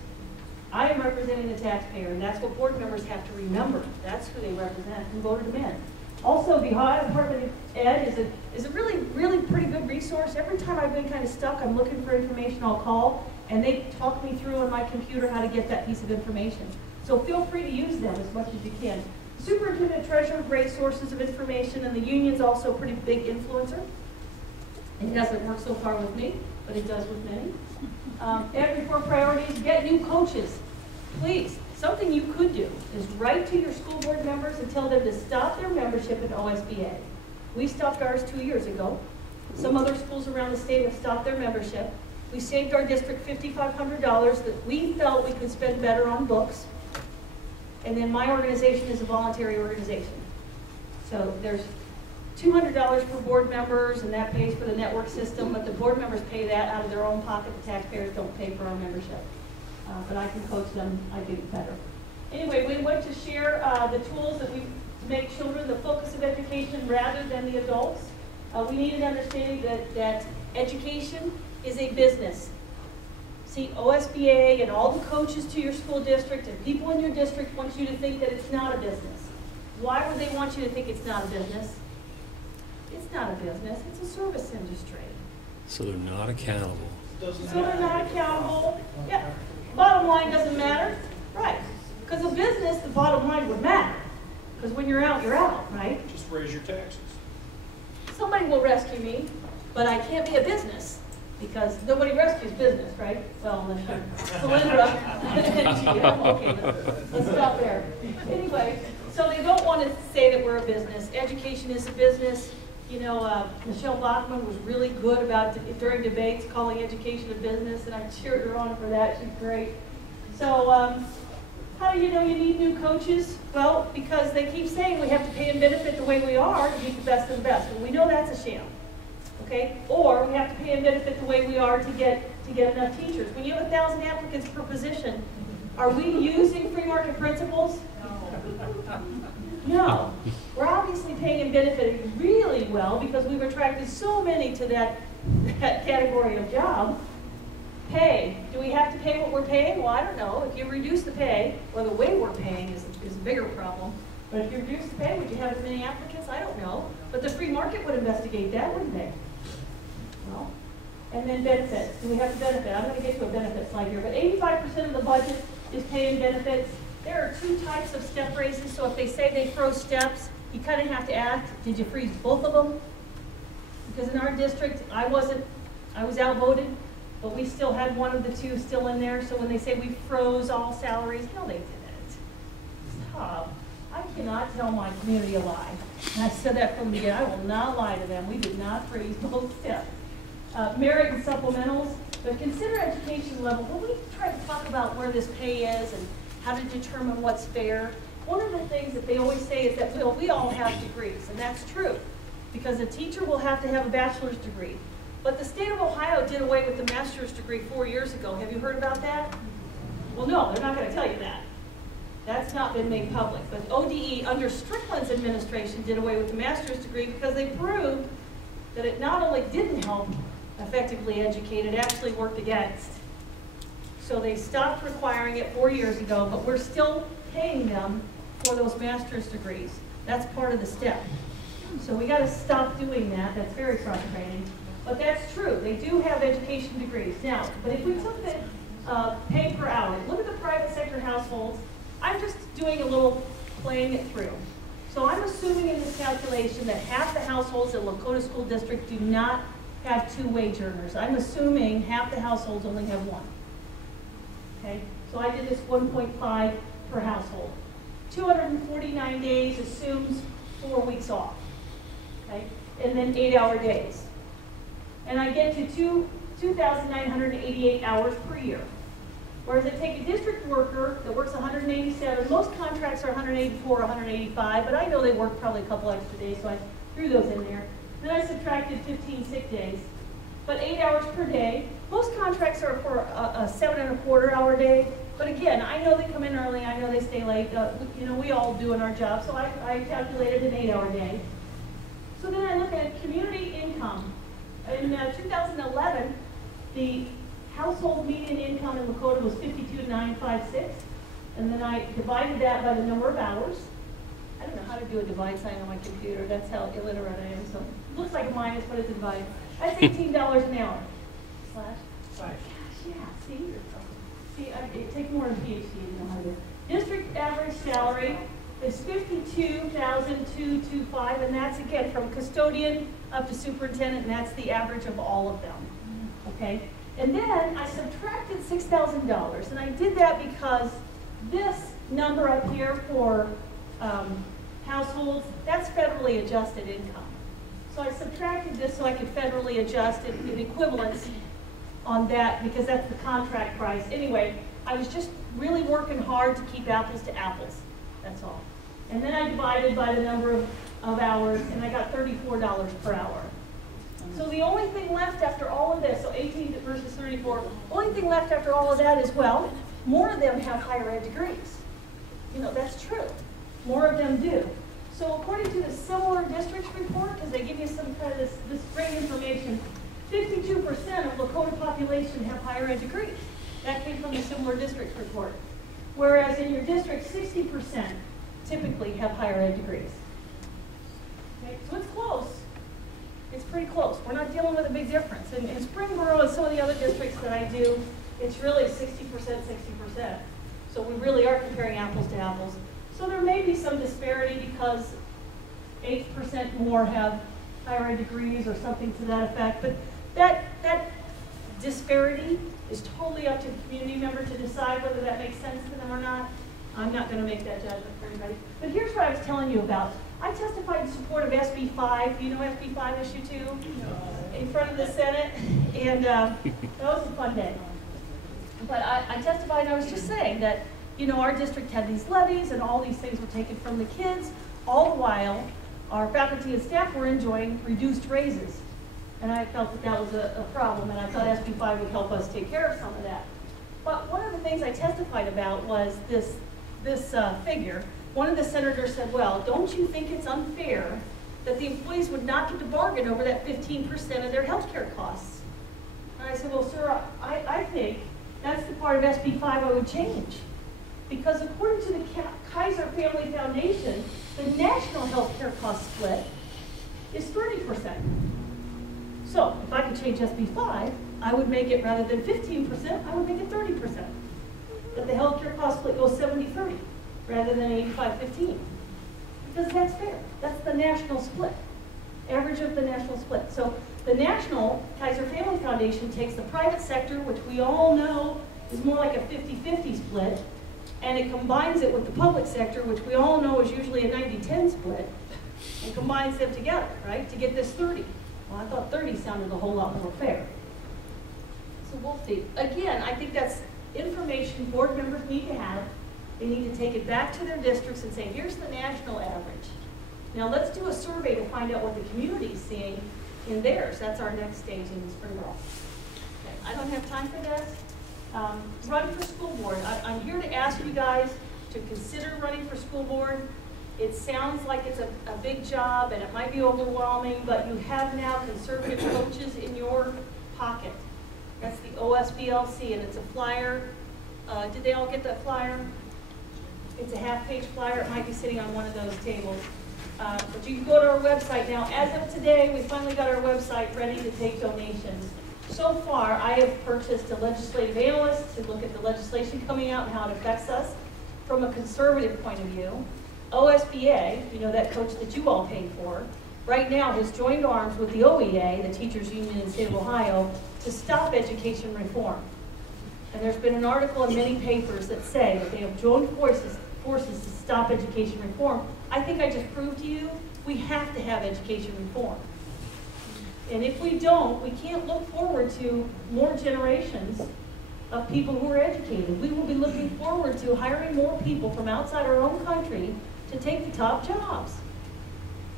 I am representing the taxpayer, and that's what board members have to remember. That's who they represent, who voted them in. Also, the Ohio Department of Ed is a really, really pretty good resource. Every time I've been kind of stuck, I'm looking for information, I'll call, and they talk me through on my computer how to get that piece of information. So feel free to use them as much as you can. Superintendent treasurer, great sources of information, and the union's also a pretty big influencer. It doesn't work so far with me, but it does with many. Ed Reform Priorities, get new coaches. Please, something you could do is write to your school board members and tell them to stop their membership in OSBA. We stopped ours 2 years ago. Some other schools around the state have stopped their membership. We saved our district $5,500 that we felt we could spend better on books. And then my organization is a voluntary organization. So there's $200 per board members, and that pays for the network system, but the board members pay that out of their own pocket. The taxpayers don't pay for our membership. But I can coach them, I do better. Anyway, we want to share the tools that we make children the focus of education rather than the adults. We need an understanding that education is a business. See, OSBA and all the coaches to your school district and people in your district want you to think that it's not a business. Why would they want you to think it's not a business? It's not a business, it's a service industry. So they're not accountable. So they're not accountable. Yeah. Bottom line doesn't matter. Right. Because a business, the bottom line would matter. Because when you're out, right? Just raise your taxes. Somebody will rescue me, but I can't be a business. Because nobody rescues business, right? Well, unless you're Solyndra. Okay, let's stop there. Anyway, so they don't want to say that we're a business. Education is a business. Michelle Bachman was really good about, during debates, calling education a business, and I cheered her on for that. She's great. So how do you know you need new coaches? Well, because they keep saying we have to pay and benefit the way we are to be the best of the best. Well, we know that's a sham. Okay? Or we have to pay and benefit the way we are to get enough teachers. When you have 1,000 applicants per position, are we using free market principles? No. We're obviously paying and benefiting really well because we've attracted so many to that category of job. Pay. Do we have to pay what we're paying? Well, I don't know. If you reduce the pay, or the way we're paying is a bigger problem. But if you reduce the pay, would you have as many applicants? I don't know. But the free market would investigate that, wouldn't they? Well, and then benefits. Do we have to benefit? I'm going to get to a benefit slide here. But 85% of the budget is pay and benefits. There are 2 types of step raises. So if they say they froze steps, you kind of have to ask, did you freeze both of them? Because in our district, I was outvoted, but we still had one of the 2 still in there. So when they say we froze all salaries, no, they didn't. job, I cannot tell my community a lie. And I said that from the beginning. I will not lie to them. We did not freeze both steps. Merit and supplementals, but consider education level. When we try to talk about where this pay is and how to determine what's fair, one of the things that they always say is that, well, we all have degrees, and that's true, because a teacher will have to have a bachelor's degree. But the state of Ohio did away with the master's degree 4 years ago. Have you heard about that? Well, no, they're not going to tell you that. That's not been made public. But ODE, under Strickland's administration, did away with the master's degree because they proved that it not only didn't help effectively educate, it actually worked against. So they stopped requiring it 4 years ago, but we're still paying them for those master's degrees. That's part of the step. So we got to stop doing that. That's very frustrating. But that's true. They do have education degrees. Now, but if we took the pay per hour, look at the private sector households. I'm just doing a little playing it through. So I'm assuming in this calculation that half the households in Lakota School District do not have 2 wage earners. I'm assuming half the households only have 1. Okay, so I did this 1.5 per household. 249 days assumes 4 weeks off. Okay, and then 8-hour days. And I get to 2,988 hours per year. Whereas I take a district worker that works 187, most contracts are 184, 185, but I know they work probably a couple extra days, so I threw those in there. Then I subtracted 15 sick days, but 8 hours per day. Most contracts are for a 7¼ hour day, but again, I know they come in early, I know they stay late, you know, we all doing our job, so I calculated an 8-hour day. So then I look at community income. In 2011, the household median income in Lakota was $52,956, and then I divided that by the number of hours. I don't know how to do a divide sign on my computer. That's how illiterate I am. So it looks like a minus, but it's a divide. That's $18 an hour. Slash. Sorry. Gosh, yeah. See, it takes more than PhD to know how to do it. District average salary is $52,225, and that's again from custodian up to superintendent, and that's the average of all of them. Okay. And then I subtracted $6,000, and I did that because this number up here for households, that's federally adjusted income. So I subtracted this so I could federally adjust it in equivalence on that because that's the contract price. Anyway, I was just really working hard to keep apples to apples, that's all. And then I divided by the number of hours, and I got $34 per hour. So the only thing left after all of this, so 18 versus 34, only thing left after all of that is, well, more of them have higher ed degrees. You know, that's true. More of them do. So according to the similar districts report, because they give you some kind of this great information, 52% of Lakota population have higher ed degrees. That came from the similar districts report. Whereas in your district, 60% typically have higher ed degrees. Okay, so it's close. It's pretty close. We're not dealing with a big difference. In Springboro and some of the other districts that I do, it's really 60%, 60%. So we really are comparing apples to apples. So there may be some disparity because 8% more have higher ed degrees or something to that effect. But that disparity is totally up to the community member to decide whether that makes sense to them or not. I'm not going to make that judgment for anybody. But here's what I was telling you about. I testified in support of SB 5. You know SB 5 issue 2? No. In front of the Senate. And that was a fun day. But I testified and I was just saying that, you know, our district had these levies and all these things were taken from the kids, all the while our faculty and staff were enjoying reduced raises. And I felt that that was a problem, and I thought SB 5 would help us take care of some of that. But one of the things I testified about was this figure. One of the senators said, well, don't you think it's unfair that the employees would not get to bargain over that 15% of their health care costs? And I said, well, sir, I think that's the part of SB 5 I would change. Because according to the Kaiser Family Foundation, the national health care cost split is 30%. So if I could change SB 5, I would make it, rather than 15%, I would make it 30%. That the health care cost split goes 70-30 rather than 85-15. Because that's fair. That's the national split. Average of the national split. So the national Kaiser Family Foundation takes the private sector, which we all know is more like a 50-50 split, and it combines it with the public sector, which we all know is usually a 90-10 split, and combines them together, right, to get this 30. Well, I thought 30 sounded a whole lot more fair. So we'll see. Again, I think that's information board members need to have. They need to take it back to their districts and say, here's the national average. Now let's do a survey to find out what the community is seeing in theirs. That's our next stage in the Springboro. Okay, I don't have time for this. Run for school board. I'm here to ask you guys to consider running for school board. It sounds like it's a big job and it might be overwhelming, but you have now conservative coaches in your pocket. That's the OSBLC, and it's a flyer. Did they all get that flyer? It's a half-page flyer. It might be sitting on one of those tables. But you can go to our website now. As of today, we finally got our website ready to take donations. So far, I have purchased a legislative analyst to look at the legislation coming out and how it affects us from a conservative point of view. OSBA, you know, that coach that you all paid for, right now has joined arms with the OEA, the Teachers Union in the state of Ohio, to stop education reform. And there's been an article in many papers that say that they have joined forces to stop education reform. I think I just proved to you we have to have education reform. And if we don't, we can't look forward to more generations of people who are educated. We will be looking forward to hiring more people from outside our own country to take the top jobs.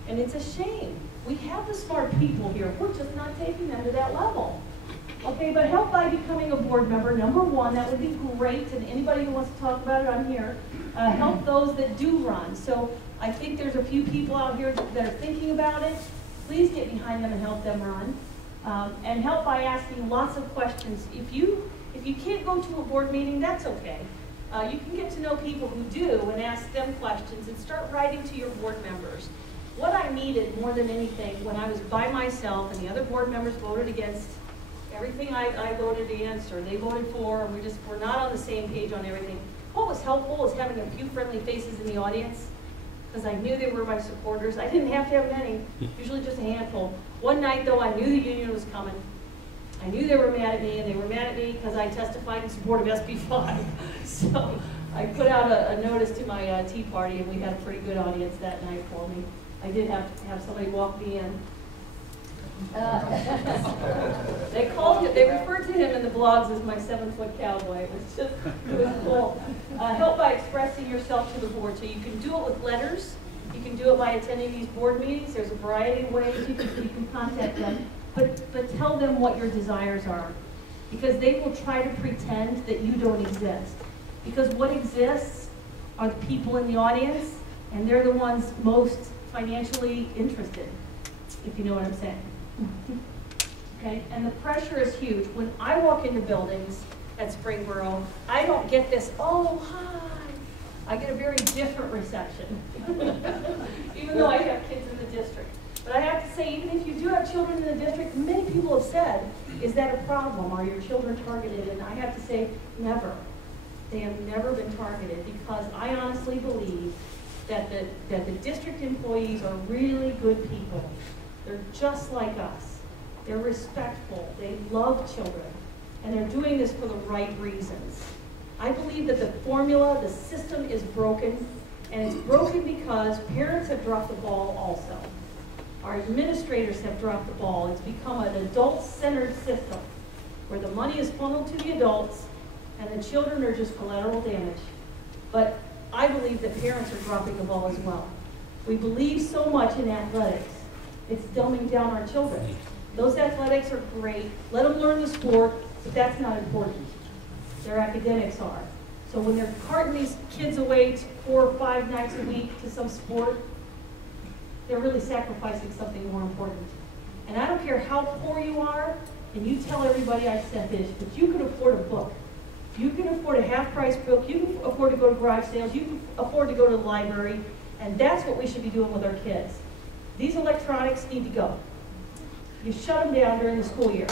And it's a shame. We have the smart people here. We're just not taking them to that level. Okay, but help by becoming a board member. Number one, that would be great. And anybody who wants to talk about it, I'm here. Help those that do run. So I think there's a few people out here that are thinking about it. Please get behind them and help them run. And help by asking lots of questions. If you can't go to a board meeting, that's okay. You can get to know people who do and ask them questions and start writing to your board members. What I needed more than anything when I was by myself and the other board members voted against everything I voted against or they voted for, and we're not on the same page on everything. What was helpful was having a few friendly faces in the audience, because I knew they were my supporters. I didn't have to have many, usually just a handful. One night though, I knew the union was coming. I knew they were mad at me, and they were mad at me because I testified in support of SB 5. So I put out a notice to my tea party, and we had a pretty good audience that night for me. I did have to have somebody walk me in. They called him, they referred to him in the blogs as my 7-foot cowboy. It was cool. Help by expressing yourself to the board. So you can do it with letters. You can do it by attending these board meetings. There's a variety of ways you can contact them. But tell them what your desires are. Because they will try to pretend that you don't exist. Because what exists are the people in the audience, and they're the ones most financially interested, if you know what I'm saying. Okay, and the pressure is huge. When I walk into buildings at Springboro, I don't get this, oh, hi. I get a very different reception, even though I have kids in the district. But I have to say, even if you do have children in the district, many people have said, is that a problem? Are your children targeted? And I have to say, never. They have never been targeted, because I honestly believe that the district employees are really good people. They're just like us. They're respectful. They love children. And they're doing this for the right reasons. I believe that the formula, the system is broken. And it's broken because parents have dropped the ball also. Our administrators have dropped the ball. It's become an adult-centered system where the money is funneled to the adults and the children are just collateral damage. But I believe that parents are dropping the ball as well. We believe so much in athletics. It's dumbing down our children. Those athletics are great. Let them learn the sport, but that's not important. Their academics are. So when they're carting these kids away 4 or 5 nights a week to some sport, they're really sacrificing something more important. And I don't care how poor you are, and you tell everybody I said this, but you can afford a book. You can afford a half-price book. You can afford to go to garage sales. You can afford to go to the library. And that's what we should be doing with our kids. These electronics need to go. You shut them down during the school year.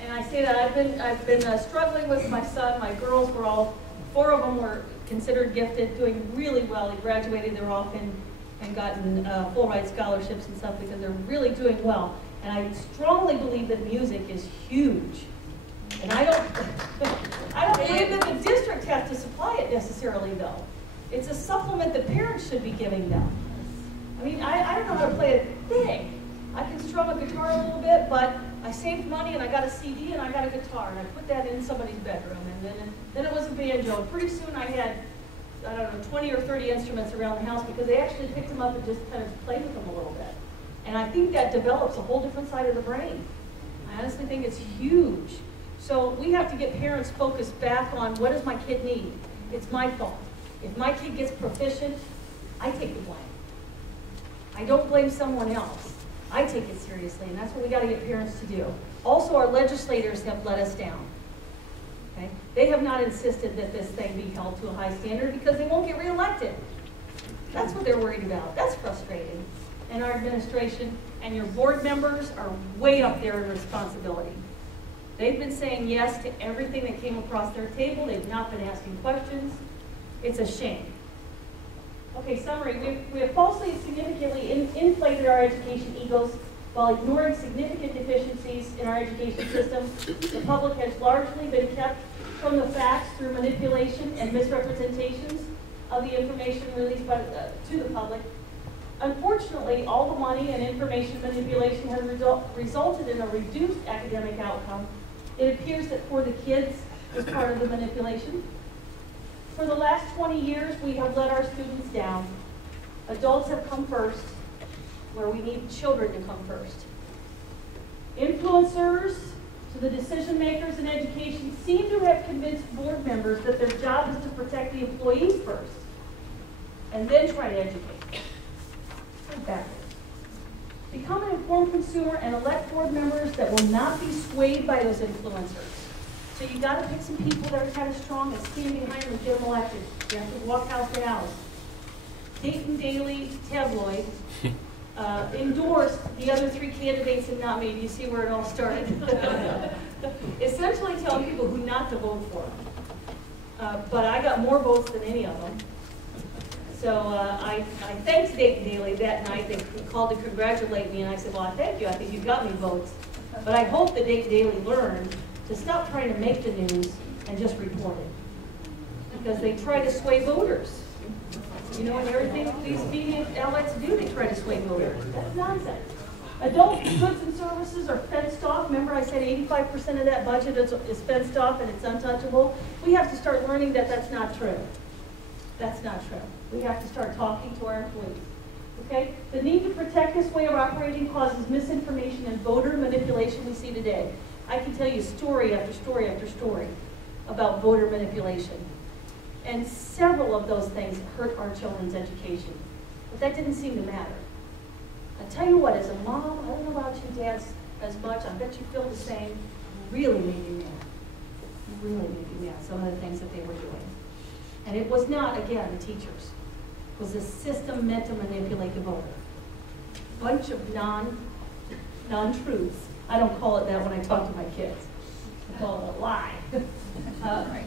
And I say that I've been struggling with my son. My girls were all, 4 of them were considered gifted, doing really well. They graduated. They're off and gotten full ride scholarships and stuff because they're really doing well. And I strongly believe that music is huge. And I don't believe that the district has to supply it necessarily, though. It's a supplement that parents should be giving them. I mean, I don't know how to play a thing. I can strum a guitar a little bit, but I saved money and I got a CD and I got a guitar and I put that in somebody's bedroom, and then it was a banjo. And pretty soon I had, I don't know, 20 or 30 instruments around the house because they actually picked them up and just kind of played with them a little bit. And I think that develops a whole different side of the brain. I honestly think it's huge. So we have to get parents focused back on, what does my kid need? It's my fault. If my kid gets proficient, I take the blame. I don't blame someone else. I take it seriously, and that's what we got to get parents to do. Also, our legislators have let us down. Okay? They have not insisted that this thing be held to a high standard because they won't get reelected. That's what they're worried about. That's frustrating. And our administration and your board members are way up there in responsibility. They've been saying yes to everything that came across their table. They've not been asking questions. It's a shame. Okay, summary. We have falsely and significantly inflated our education egos while ignoring significant deficiencies in our education system. The public has largely been kept from the facts through manipulation and misrepresentations of the information released to the public. Unfortunately, all the money and information manipulation has resulted in a reduced academic outcome. It appears that for the kids is part of the manipulation. For the last 20 years, we have let our students down. Adults have come first, where we need children to come first. Influencers to the decision makers in education seem to have convinced board members that their job is to protect the employees first, and then try to educate. Backwards. Become an informed consumer and elect board members that will not be swayed by those influencers. So you got to pick some people that are kind of strong and stand behind them and get them elected. You have to walk house to house. Dayton Daily tabloid endorsed the other three candidates and not me. Do you see where it all started? Essentially telling people who not to vote for. But I got more votes than any of them. So I thanked Dayton Daily that night. They called to congratulate me, and I said, well, thank you. I think you got me votes. But I hope that Dayton Daily learned to stop trying to make the news and just report it. Because they try to sway voters. You know, and everything these media outlets do, they try to sway voters. That's nonsense. Adult goods and services are fenced off. Remember I said 85% of that budget is fenced off and it's untouchable? We have to start learning that that's not true. That's not true. We have to start talking to our employees. Okay? The need to protect this way of operating causes misinformation and voter manipulation we see today. I can tell you story after story after story about voter manipulation. And several of those things hurt our children's education. But that didn't seem to matter. I tell you what, as a mom, I don't know about you dads as much, I bet you feel the same, really made me mad. Really made me mad, some of the things that they were doing. And it was not, again, the teachers. It was a system meant to manipulate the voter. Bunch of non-truths. I don't call it that when I talk to my kids. I call it a lie.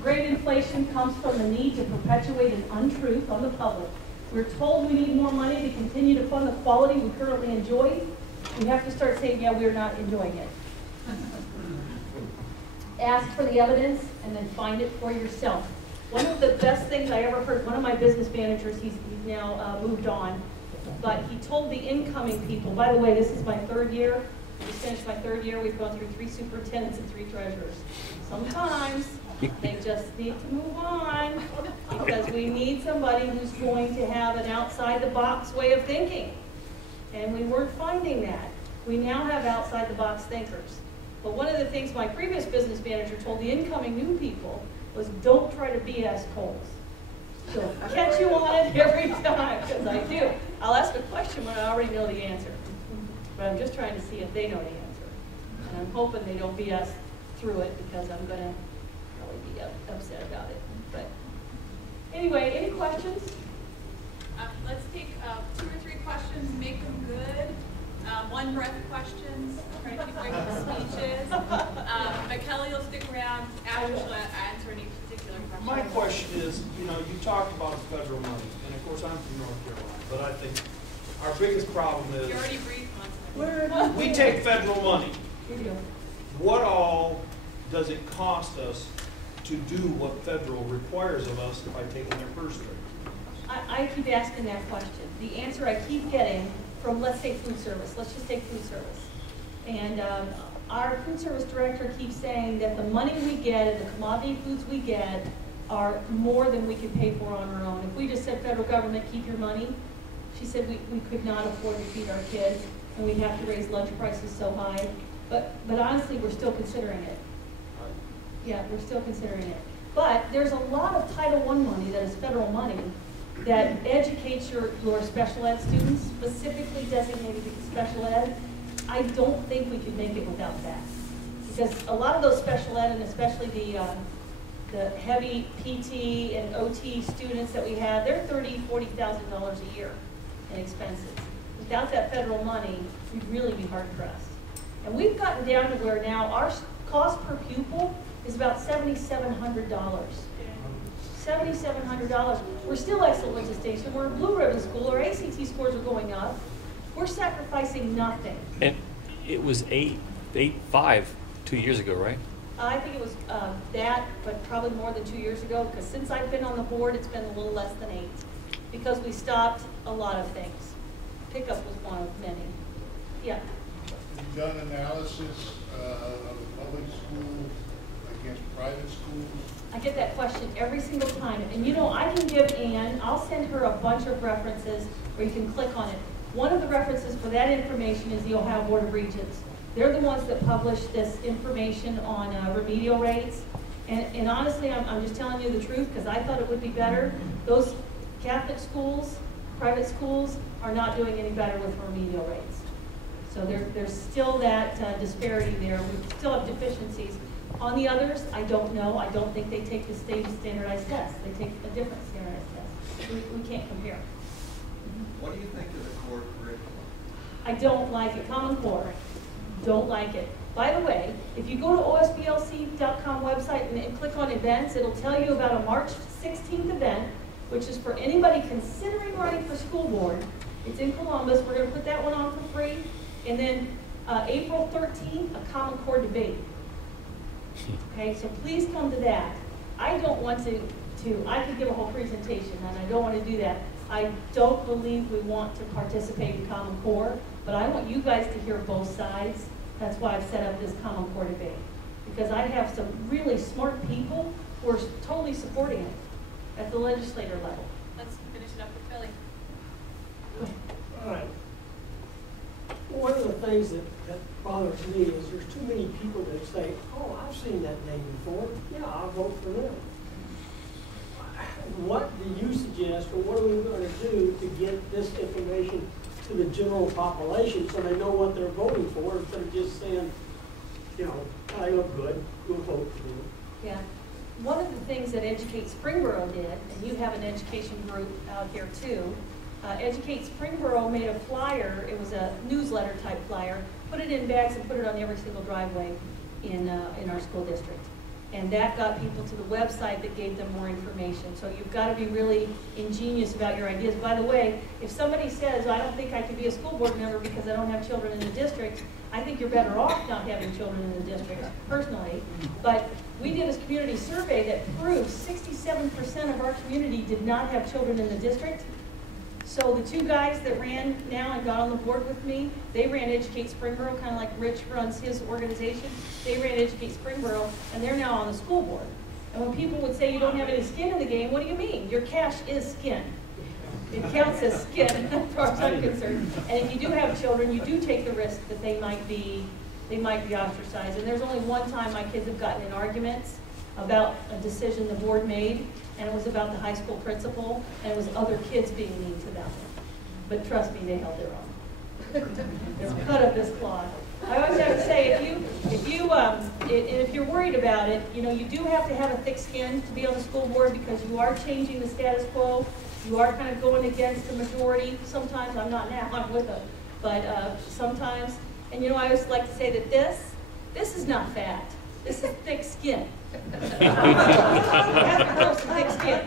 Great inflation comes from the need to perpetuate an untruth on the public. We're told we need more money to continue to fund the quality we currently enjoy. We have to start saying, yeah, we're not enjoying it. Ask for the evidence and then find it for yourself. One of the best things I ever heard, one of my business managers, he's now moved on, but he told the incoming people, by the way, this is my third year. I just finished my third year. We've gone through 3 superintendents and 3 treasurers. Sometimes they just need to move on because we need somebody who's going to have an outside-the-box way of thinking. And we weren't finding that. We now have outside-the-box thinkers. But one of the things my previous business manager told the incoming new people was don't try to BS Kohls. So catch you on it every time, because I do. I'll ask a question when I already know the answer. But I'm just trying to see if they know the answer. And I'm hoping they don't BS through it because I'm going to probably be upset about it. But anyway, any questions? Let's take 2 or 3 questions, make them good. One breath questions, try to keep away from speeches. But Kelly will stick around after she'll answer any particular question. My question is, you know, you talked about federal money, and of course I'm from North Carolina, but I think our biggest problem is You already briefed once. we take federal money. We do. What all does it cost us to do what federal requires of us by taking their first grade? I keep asking that question. The answer I keep getting from, let's say, food service. Let's just take food service. And our food service director keeps saying that the money we get and the commodity foods we get are more than we could pay for on our own. If we just said, federal government, keep your money, she said we could not afford to feed our kids, and we'd have to raise lunch prices so high. But honestly, we're still considering it. Yeah, we're still considering it. But there's a lot of Title I money that is federal money that educates your special ed students, specifically designated to special ed. I don't think we could make it without that. Because a lot of those special ed, and especially the heavy PT and OT students that we have, they're $30,000, $40,000 a year in expenses. Without that federal money, we'd really be hard pressed. And we've gotten down to where now our cost per pupil is about $7,700. $7,700. We're still excellent legislation. We're a blue ribbon school. Our ACT scores are going up. We're sacrificing nothing. And it was 8.5 2 years ago, right? I think it was that, but probably more than 2 years ago, because since I've been on the board, it's been a little less than 8, because we stopped a lot of things. Pickup was one of many. Yeah. Have you done analysis of the public school against private schools? I get that question every single time. And you know, I can give Ann, I'll send her a bunch of references where you can click on it. One of the references for that information is the Ohio Board of Regents. They're the ones that publish this information on remedial rates. And honestly, I'm just telling you the truth because I thought it would be better. Those Catholic schools, private schools, are not doing any better with remedial rates. So there's still that disparity there. We still have deficiencies. On the others, I don't know. I don't think they take the state standardized test. They take a different standardized test. We can't compare. What do you think of the core curriculum? I don't like it. Common Core. Don't like it. By the way, if you go to osblc.com website and click on events, it'll tell you about a March 16th event, which is for anybody considering running for school board. It's in Columbus. We're going to put that one on for free. And then April 13th, a Common Core debate. Okay, so please come to that. I don't want to I could give a whole presentation, and I don't want to do that. I don't believe we want to participate in Common Core, but I want you guys to hear both sides. That's why I've set up this Common Core debate. Because I have some really smart people who are totally supporting it at the legislator level. Let's finish it up with Kelly. All right. One of the things that bothers me is there's too many people that say, oh, I've seen that name before. Yeah, I'll vote for them. What do you suggest, or what are we going to do to get this information to the general population so they know what they're voting for instead of just saying, you know, I look good, we'll vote for them. Yeah. One of the things that Educate Springboro did, and you have an education group out here too, Educate Springboro made a flyer. It was a newsletter type flyer, put it in bags and put it on every single driveway in our school district. And that got people to the website that gave them more information. So you've got to be really ingenious about your ideas. By the way, if somebody says, I don't think I could be a school board member because I don't have children in the district, I think you're better off not having children in the district, personally. But we did a community survey that proved 67% of our community did not have children in the district. So the two guys that ran now and got on the board with me, they ran Educate Springboro, kind of like Rich runs his organization. They ran Educate Springboro, and they're now on the school board. And when people would say you don't have any skin in the game, what do you mean? Your cash is skin. It counts as skin, as far as I'm concerned. And if you do have children, you do take the risk that they might be ostracized. And there's only one time my kids have gotten in arguments about a decision the board made, and it was about the high school principal, and it was other kids being mean to them. But trust me, they held their own. It's cut of this cloth. I always have to say, if you're worried about it, you know, you do have to have a thick skin to be on the school board because you are changing the status quo. You are kind of going against the majority. Sometimes, I'm not now, I'm with them, but sometimes. And you know, I always like to say that this is not fat. This is thick skin. You have to grow some thick skin.